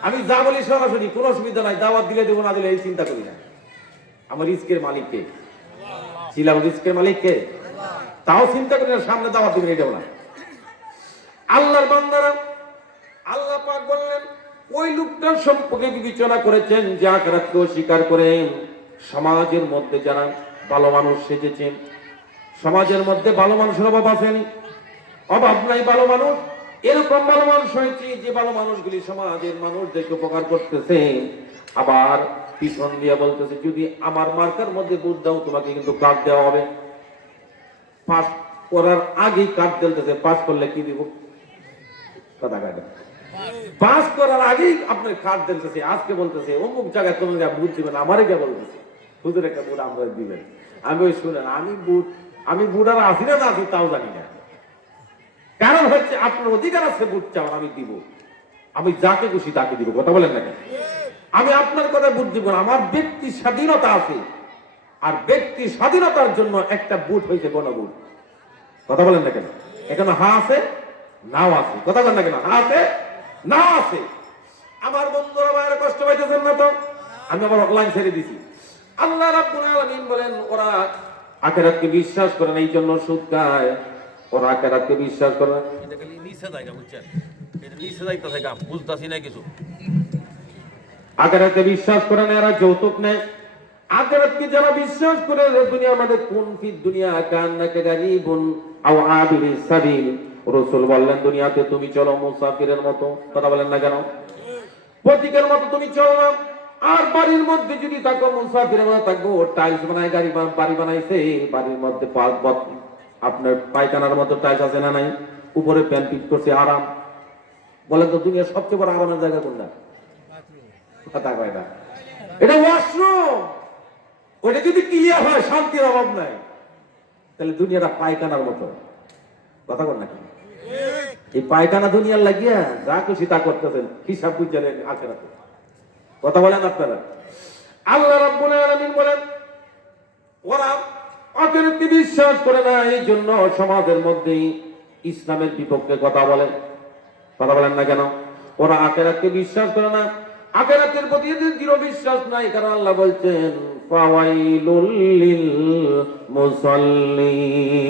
আমি যা বলি সরাসরি, কোনো অসুবিধা নাই। দাওয়াত দিলে দেবো, না দিলে এই চিন্তা করি না। আমার রিস্কের মালিককে ছিলাম, রিস্কের মালিককে তাও চিন্তা করি না। সামনে দাওয়াত দিবেন এটা বলা। আল্লাহর বান্দারা, আল্লাহ পাক বললেন ওই লোকটার সম্পর্কে বিবেচনা করেছেন যে আখিরাতকে অস্বীকার করে সমাজের মধ্যে যারা ভালো মানুষ সেজেছেন, সমাজের মধ্যে ভালো মানুষের অভাব আসেনি, অভাব নাই ভালো মানুষ। এরকম ভালো মানুষ হয়েছে যে ভালো মানুষগুলি সমাজের মানুষদেরকে উপকার করতেছে, আবার পিছন দিয়ে বলতেছে যদি আমার মার্কার মধ্যে ভোট দাও তোমাকে কিন্তু কার্ড দেওয়া হবে। পাস করার আগেই কার্ড দিতেছে, পাস করলে কি দিব? কথা কাটে পাস করার আগেই আপনার কার্ড দিতেছে, আজকে বলতেছে অমুক জায়গায় তুমি বুট দিবেন, আমারই কে বলতেছে হুজুর একটা বুট আমরা দিবেন। আমি ওই শুনেন আমি বুট আর আসি না আসি তাও জানি না। কারণ হচ্ছে আপনার অধিকার আছে বুট চাওয়ার, আমি দিব, আমি যাকে খুশি তাকে দিব। কথা বলেন না কেন? আমি আপনার কথা বুট দিব না, আমার ব্যক্তি স্বাধীনতা আছে। আর ব্যক্তি স্বাধীনতার জন্য একটা বুট হয়েছে গণবুট। কথা বলেন না কেন? এখানে হা আছে নাও আছে। কথা বলেন না কেন? হা আছে নাও আছে। আমার বন্ধুরা ভাইয়েরা কষ্ট পাইতেছেন না তো? আমি আবার অনলাইন ছেড়ে দিছি। আল্লাহ রাব্বুল আলামিন বলেন ওরা আখিরাতকে বিশ্বাস করে না, এই জন্য সুদ খায়। ওরা আখিরাতকে বিশ্বাস করে না, এটা খালি নিচে জায়গা বুঝছেন, এটা নিচে যাইতে থাকে বুঝতাছি না কিছু। আখিরাতে বিশ্বাস করে না, এরা যৌতুক নেয়। আখিরাতকে যারা বিশ্বাস করে, দুনিয়ার মধ্যে কোন ফিদ দুনিয়া কান্নাকে গারিবুন আও আবিরিস সাবিল। রাসূল বললেন দুনিয়াতে তুমি চলো মুসাফিরের মতো। কথা বলেন না কেন? পথিকের মতো তুমি চলো না। আর বাড়ির মধ্যে যদি থাকো মুসাফিরের মতো থাকবো। টাইলস বানায় বাড়ি বানাইছে, বাড়ির মধ্যে আপনার পায়খানার মতো টাইলস আছে না নাই, উপরে প্যান পিট করছে, আরাম। বলেন তো দুনিয়ার সবচেয়ে বড় আরামের জায়গা কোনটা? কথা কয় না, এটা ওয়াশরুম। ওটা যদি ক্লিয়ার হয় শান্তির অভাব নাই, তাহলে দুনিয়াটা পায়খানার মতো। কথা বল না কেন? এই পায়খানা দুনিয়ার লাগিয়া যা খুশি তা করতেছেন, হিসাব বুঝছেন আখিরাতে। কথা বলেন আপনারা? আল্লাহ রাব্বুল আলামিন বলেন ওরা আখিরাতকে বিশ্বাস করে না, এই জন্য সমাজের মধ্যে ইসলামের বিপক্ষে কথা বলে। কথা বলেন না কেন? ওরা আখিরাতকে বিশ্বাস করে না, আখিরাতের প্রতি দৃঢ় বিশ্বাস নাই। কারণ আল্লাহ বলছেন ফাওয়াইলুল লিল মুসাল্লিন।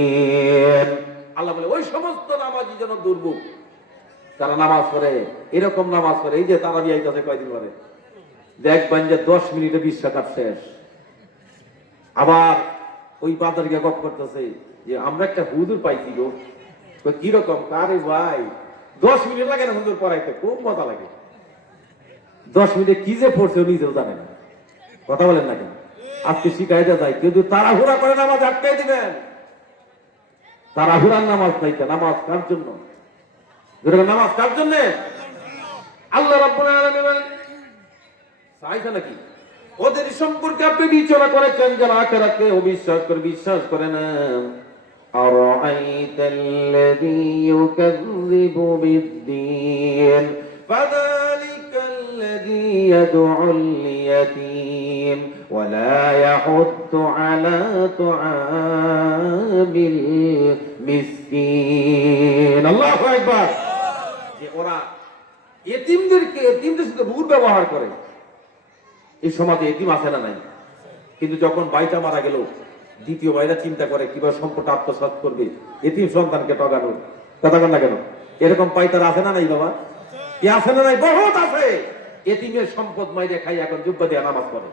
আল্লাহ বলে ওই সমস্ত নামাজি যেন দুর্ভোগ, তারা নামাজ পড়ে, এরকম নামাজ পড়ে। এই যে তারাবি আইতাছে কয়দিন পরে, দেখবেন যে 10 মিনিটে বিশ্বকাপ শেষ। আবার ওই বাজারিয়া গপ করতেছে যে আমরা একটা হুজুর পাইছি গো। কিরকম? কারে ভাই 10 মিনিট লাগে না হুজুর পড়াইতে, খুব মজা লাগে। 10 মিনিটে কি যে পড়ছে নিজেও জানে না। কথা বলেন না কেন? আজকে শিখাইতে যায় কেউ তাড়াহুড়া করে নামাজ আটকাই দিবেন। তাড়াহুড়ার নামাজ নাই। নামাজ কার জন্য? নামাজ কার জন্য? আল্লাহ রাব্বুল আলামিন বলেন চাইছে নাকি ওদের সম্পর্কে আপনি বিবেচনা করেছেন যারা আখিরাতকে অবিশ্বাস করে, বিশ্বাস করে না। আরাআইতাল্লাযী ইউকাযযিবু বিদ্দীন ফাযালিকাল্লাযী ইয়াদউল ইয়াতীম ওয়া লা ইয়াহুদ্দু আলা তুআমিল মিসকিন। আল্লাহু আকবার। যে ওরা এতিমদের সাথে ভুল ব্যবহার করে। এই সমাজে এতিম আছে না নাই? কিন্তু যখন ভাইটা মারা গেল, দ্বিতীয় ভাইরা চিন্তা করে কিভাবে সম্পদ আত্মসাৎ করবে, এতিম সন্তানকে টগানোর। কথা বল না কেন? এরকম পাইতার আছে না নাই বাবা? কি আছে না নাই? বহুত আছে। এতিমের সম্পদ মাইরে খাই এখন জুব্বা দিয়ে নামাজ পড়ে।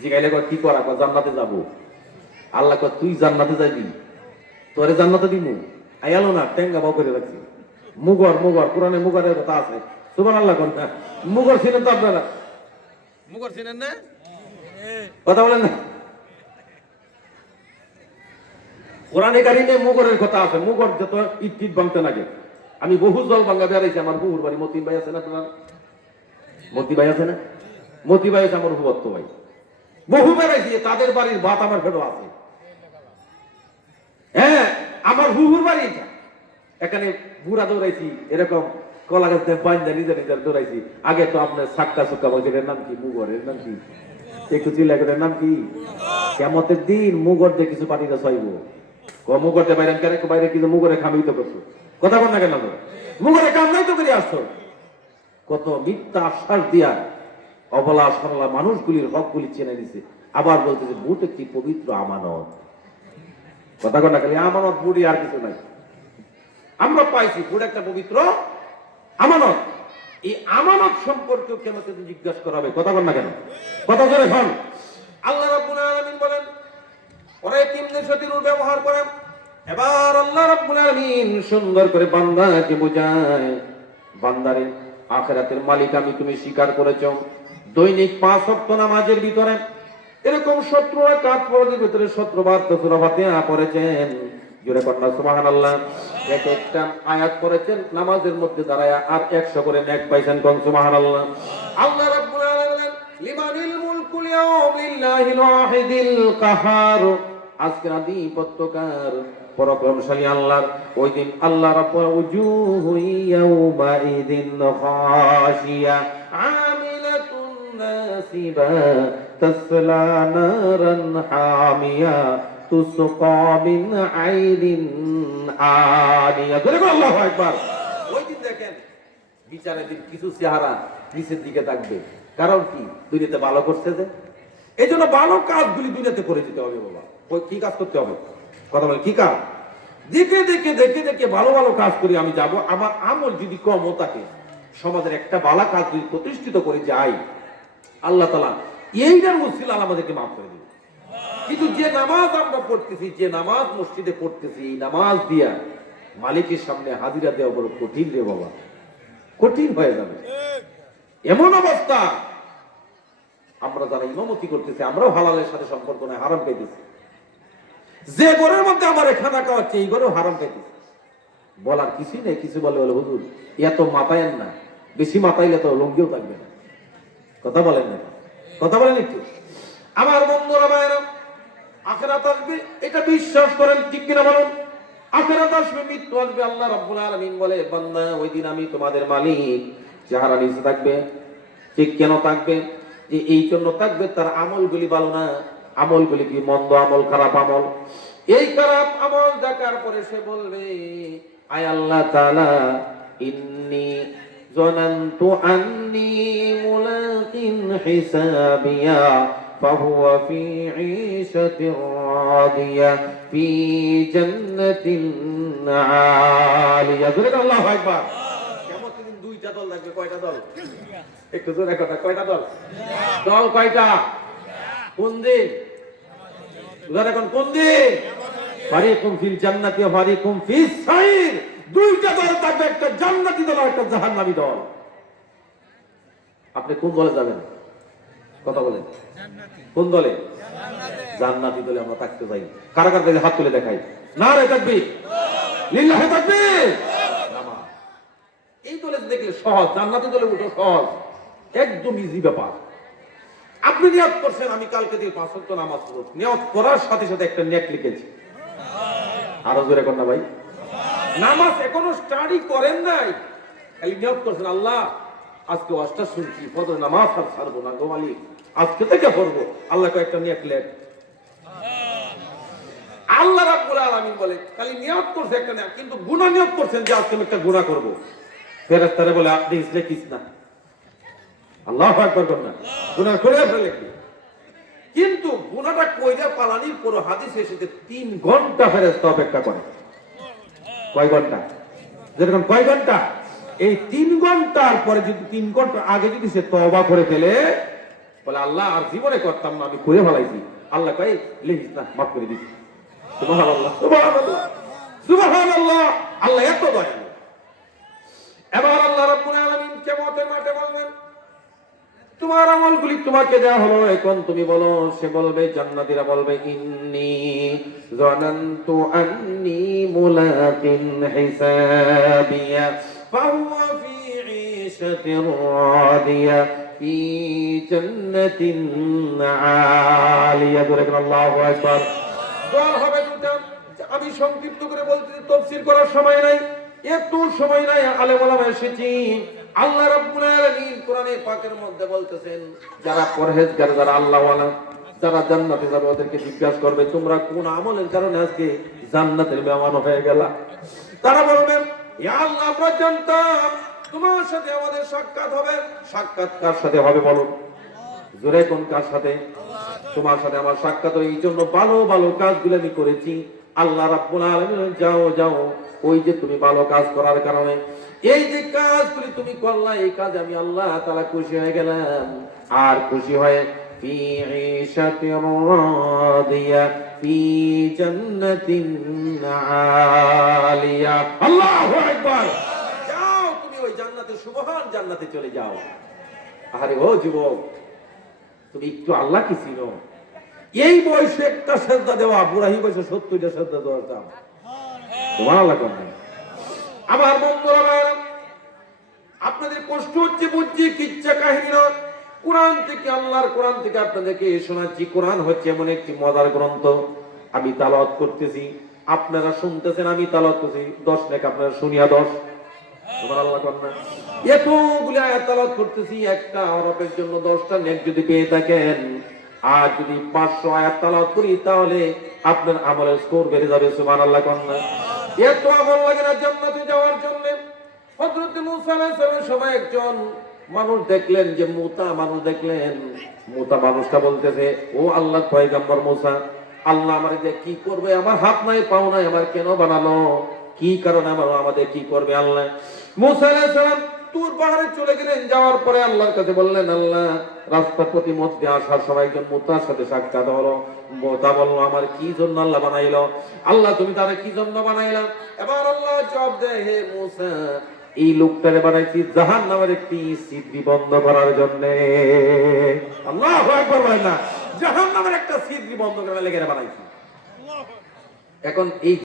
জিগাইলে কি করা? জান্নাতে যাবো। আল্লাহ কয় তুই জান্নাতে যাবি, তোরে জান্নাতে দিমু। আয়ালো না, টেঙ্গা বাউ করে রাখছি। মুগর কোরআনে মুগরের কথা আছে। সুবহানাল্লাহ কোন না? মুগর ছিলেন তো আপনারা? মুখর চিনেন না? কথা বলেন না? কোরআনে কারিমে মুগরের কথা আছে। মুগর যত ইট ভাঙতে লাগে। আমি বহু জল ভাঙ্গা বেড়াইছি। আমার বহুর বাড়ি মতিন ভাই আছে না? তোমার মতি ভাই আছে না? মতি ভাই আছে আমার ভুবত্ত ভাই। বহু বেড়াইছি, তাদের বাড়ির ভাত আমার ফেরো আছে। হ্যাঁ, আমার হুহুর বাড়ি এটা। এখানে বুড়া দৌড়াইছি, এরকম কলা গাছ পাইন্দা নিজের দৌড়াইছি। আগে তো আপনার সাক্কা সুক্কা বলছে, এর নাম কি? মুগরের নাম কি? একটু চিল্লাইকের নাম কি? কিয়ামতের দিন মুগর দিয়ে কিছু পানিটা চাইব। মুগর দিয়ে বাইরে কেন বাইরে কিছু মুগরে খামিই তো করছো। কথা বল না কেন? মুগরে কাম নাই তো করে আসছো। কত মিথ্যা আশ্বাস দিয়া অবলা সরলা মানুষগুলির হকগুলি চেনে দিছে। আবার বলতেছে বুট একটি পবিত্র আমানত। কথা কন না, খালি আমানত বুড়ি আর কিছু নাই। আমরা পাইছি বুট একটা পবিত্র আমানত। এই আমানত সম্পর্কে কেমন জিজ্ঞাসা করা হবে? কথা বল না কেন? কথা জোরে হন। আল্লাহ রাব্বুল আলামিন বলেন ওরা এতিমদের সাথে ব্যবহার করে। এবার আল্লাহ রাব্বুল আলামিন সুন্দর করে বান্দাকে বোঝায়, বান্দারে আখিরাতের মালিক আমি তুমি স্বীকার করেছো। দৈনিক 5 ওয়াক্ত নামাজের ভিতরে এরকম 17 রাকাত ফরজের ভিতরে 17 বার সূরা ফাতিহা পড়েছেন। জোরে কন্যা সুবহানাল্লাহ। এক একটা আয়াত করেছেন নামাজের মধ্যে দাঁড়ায় আর 100 করে নেক পাইছেন কোন সুবহানাল্লাহ। আল্লাহ রাব্বুল আলামিন লিমানিল মুলকুল ইয়াউম লিল্লাহিল ওয়াহিদিল কাহার, আজকের আধিপত্যকার পরাক্রমশালী আল্লাহর ওই দিন আল্লাহ রাব্বুল উজুহু ইয়াউমাইদিন খাশিয়া আমিলাতুন নাসিবা তাসলা নারান হামিয়া তুসকা মিন আইনিন আনিয়া। আল্লাহু আকবার। ওই দিন দেখেন বিচারের দিন কিছু চেহারা নিচের দিকে থাকবে, কারণ কি দুনিয়াতে ভালো করছে যে, এই জন্য ভালো কাজগুলি দুনিয়াতে করে দিতে হবে বাবা। ওই কি কাজ করতে হবে কথা বলে, কি কাজ? দেখে দেখে দেখে দেখে ভালো ভালো কাজ করি আমি যাব, আমার আমল যদি কমও থাকে সমাজের একটা ভালো কাজ যদি প্রতিষ্ঠিত করে যাই আল্লাহ তাআলা এইটার মুশকিল আমাদেরকে মাফ করে দিবে। কিন্তু যে নামাজ আমরা পড়তেছি, যে নামাজ মসজিদে পড়তেছি, এই নামাজ দিয়া মালিকের সামনে হাজিরা দেওয়া বড় কঠিন রে বাবা, কঠিন হয়ে যাবে। এমন অবস্থা আমরা যারা ইমামতি করতেছি আমরাও হালালের সাথে সম্পর্ক নাই, হারাম খাইতেছি। যে ঘরের মধ্যে আমার খানা খাওয়াচ্ছে এই ঘরেও হারাম খাইতেছি। বলার কিছুই নেই, কিছু বলে বলে হুজুর এত মাতায়েন না, বেশি মাতাইলে তো লঙ্গিও থাকবে না। কথা বলেন না, কথা বলেন একটু। আমার বন্ধুরা ভাইরা, আখিরাত আসবে এটা বিশ্বাস করেন, ঠিক কিনা বলুন? আখিরাত আসবে, মৃত্যু আসবে। আল্লাহ রাব্বুল আলামিন বলে বান্দা ওই দিন আমি তোমাদের মালিক। যারা নিচে থাকবে, ঠিক কেন থাকবে? যে এই জন্য থাকবে তার আমলগুলি ভালো না। আমলগুলি কি মন্দ আমল, খারাপ আমল। এই খারাপ আমল দেখার পরে সে বলবে আয় আল্লাহ তাআলা ইন্নী জনান্তু আন্নী মুলাকিন হিসাবিয়া ফাহুয়া ফি ঈশাতির রাদিয়া ফি জান্নাতিন আলিয়া। আল্লাহু আকবার। কিয়ামতের দিন দুইটা দল থাকবে। কয়টা দল? একটু জোরে কথা, কয়টা দল? দল কয়টা? কোন দিন? এখন কোন দিন? ফারিকুম ফিল জান্নাতি ওয়া ফারিকুম ফিস সাইর। দুইটা দল থাকবে, একটা জান্নাতি দল আর একটা জাহান্নামী দল। আপনি কোন দলে যাবেন? কথা বলেন। কোন দলে? জান্নাতি দলে আমরা থাকতে চাই। কারা কারা হাত তুলে দেখাই। নারে তাকবীর, লিল্লাহি তাকবীর। নামাজ এই দলে দেখলে সহজ, জান্নাতি দলে উঠো সহজ, একদম ইজি ব্যাপার। আপনি নিয়ত করছেন আমি কালকে থেকে 5 ওয়াক্ত নামাজ পড়ব, নিয়ত করার সাথে সাথে একটা নেক লিখেছি। আরো জোরে কর না ভাই। নামাজ এখনো স্টাডি করেন নাই, খালি নিয়ত করছেন আল্লাহ আজকে ওয়াজটা শুনছি, ফজর নামাজ আর ছাড়বো না গো মালিক, আজকে থেকে পড়বো। আল্লাহ কয়েকটা নেক লেখ। আল্লাহ রাব্বুল আলামিন বলে খালি নিয়ত করছে একটা নেক, কিন্তু গুনাহ নিয়ত করছেন যে আজকে আমি একটা গুনাহ করব। ফেরেশতারা বলে আপনি ইসলে কিস না, আল্লাহু আকবার কর না, গুনাহ করে ফেলে। কিন্তু গুনাহটা কইরা পালানির পুরো হাদিসে এসেছে 3 ঘন্টা ফেরেশতা অপেক্ষা করে। কয় ঘন্টা? যেরকম কয় ঘন্টা? এই 3 ঘন্টার পরে যদি 3 ঘন্টা আগে যদি সে তওবা করে ফেলে, বলে আল্লাহ আর জীবনে করতাম না, আমি করে ফেলাইছি, আল্লাহ কয় লিখিস না, মাফ করে দিছি। সুবহানাল্লাহ, সুবহানাল্লাহ, সুবহানাল্লাহ। আল্লাহ এত দয়ালু। এবার আল্লাহ রাব্বুল আলামিন কিয়ামতের মাঠে বলবেন তোমার আমলগুলি তোমাকে দেওয়া হলো, এখন তুমি বলো। সে বলবে, জান্নাতীরা বলবে ইন্নী যানানতু আন্নী মুলাকিন হিসাবিয়া ফাহুয়া ফি ঈশাতির রাদিয়া ফি জান্নাতিন আলিয়া। আল্লাহু আকবার। দল হবে দুটো। আমি সংক্ষিপ্ত করে বলতে, তাফসীর করার সময় নাই, একটু সময় নাই। আলেম ওলামা এসেছি। আল্লাহ রাব্বুল আলামিন কোরআনে পাকের মধ্যে বলতেছেন যারা পরহেজগার, যারা আল্লাহওয়ালা, যারা জান্নাতে যাবে ওদেরকে জিজ্ঞাসা করবে তোমরা কোন আমলের কারণে আজকে জান্নাতের মেহমান হয়ে গেলা। তারা বলবে ইয়া আল্লাহ আমরা জানতাম তোমার সাথে আমাদের সাক্ষাৎ হবে। সাক্ষাৎ কার সাথে হবে বলুন? জোরে কোন কার সাথে? তোমার সাথে আমার সাক্ষাৎ, এই জন্য ভালো ভালো কাজগুলো আমি করেছি। আল্লাহ রাব্বুল আলামিন যাও যাও, ওই যে তুমি ভালো কাজ করার কারণে এই যে কাজগুলি তুমি করলা, এই কাজে আমি আল্লাহ তাআলা খুশি হয়ে গেলাম। আর খুশি হয়ে ফি ঈশাতির রাদিয়া ফি জান্নাতিন আলিয়া। আল্লাহু আকবার। যাও তুমি ওই জান্নাতে, সুবহান জান্নাতে চলে যাও। আরে ও যুবক, তুমি একটু আল্লাহ কি চিনো? এই বয়সে একটা সেজদা দেওয়া, বুড়াহি বয়সে 70টা সেজদা দেওয়ার দাম। সুবহানাল্লাহ কোন আমার বন্ধুরা আমার, আপনাদের কষ্ট হচ্ছে বুঝছি, কিচ্ছা কাহিনী নয়, কোরআন থেকে, আল্লাহর কোরআন থেকে আপনাদেরকে শোনাচ্ছি। কোরআন হচ্ছে এমন একটি মজার গ্রন্থ, আমি তালাওয়াত করতেছি, আপনারা শুনতেছেন, আমি তালাওয়াত করতেছি, 10 নেক আপনারা শুনিয়া 10। সুবহানাল্লাহ কন্যা, এতগুলি আয়াত তালাওয়াত করতেছি, একটা হরফের জন্য 10টা নেক যদি পেয়ে থাকেন, আর যদি 500 আয়াত তালাওয়াত করি তাহলে আপনার আমলের স্কোর বেড়ে যাবে। সুবহানাল্লাহ কন্যা, এত আমল লাগে না জান্নাতে যাওয়ার জন্য। হযরত মূসা আলাইহিস সালামের সময় একজন মানুষ দেখলেন, যে মুতা মানুষ দেখলেন, মুতা মানুষটা বলতেছে, ও আল্লাহর পয়গম্বর মূসা, আল্লাহ আমারে যে কি করবে, আমার হাত নাই পাও নাই, আমার কেন বানালো, কি কারণে আমাদের কি করবে আল্লাহ। মূসা আলাইহিস সালাম তুর পাহাড়ে চলে গেলেন, যাওয়ার পরে আল্লাহর কাছে বললেন, আল্লাহ রাস্তার প্রতি মধ্যে আসার সময় একজন মুতার সাথে সাক্ষাৎ হলো, মুতা বলল, আমার কি জন্য আল্লাহ বানাইলো, আল্লাহ তুমি তারে কি জন্য বানাইলা। এবার আল্লাহ জবাব দেয়, হে মূসা, এই লোকটারে বানাইছি জাহান্নামের একটি ছিদ্র বন্ধ করার জন্য। আল্লাহু আকবার বলেন না, জাহান্নামের একটা ছিদ্র বন্ধ করার লেগে বানাইছি। এখন এই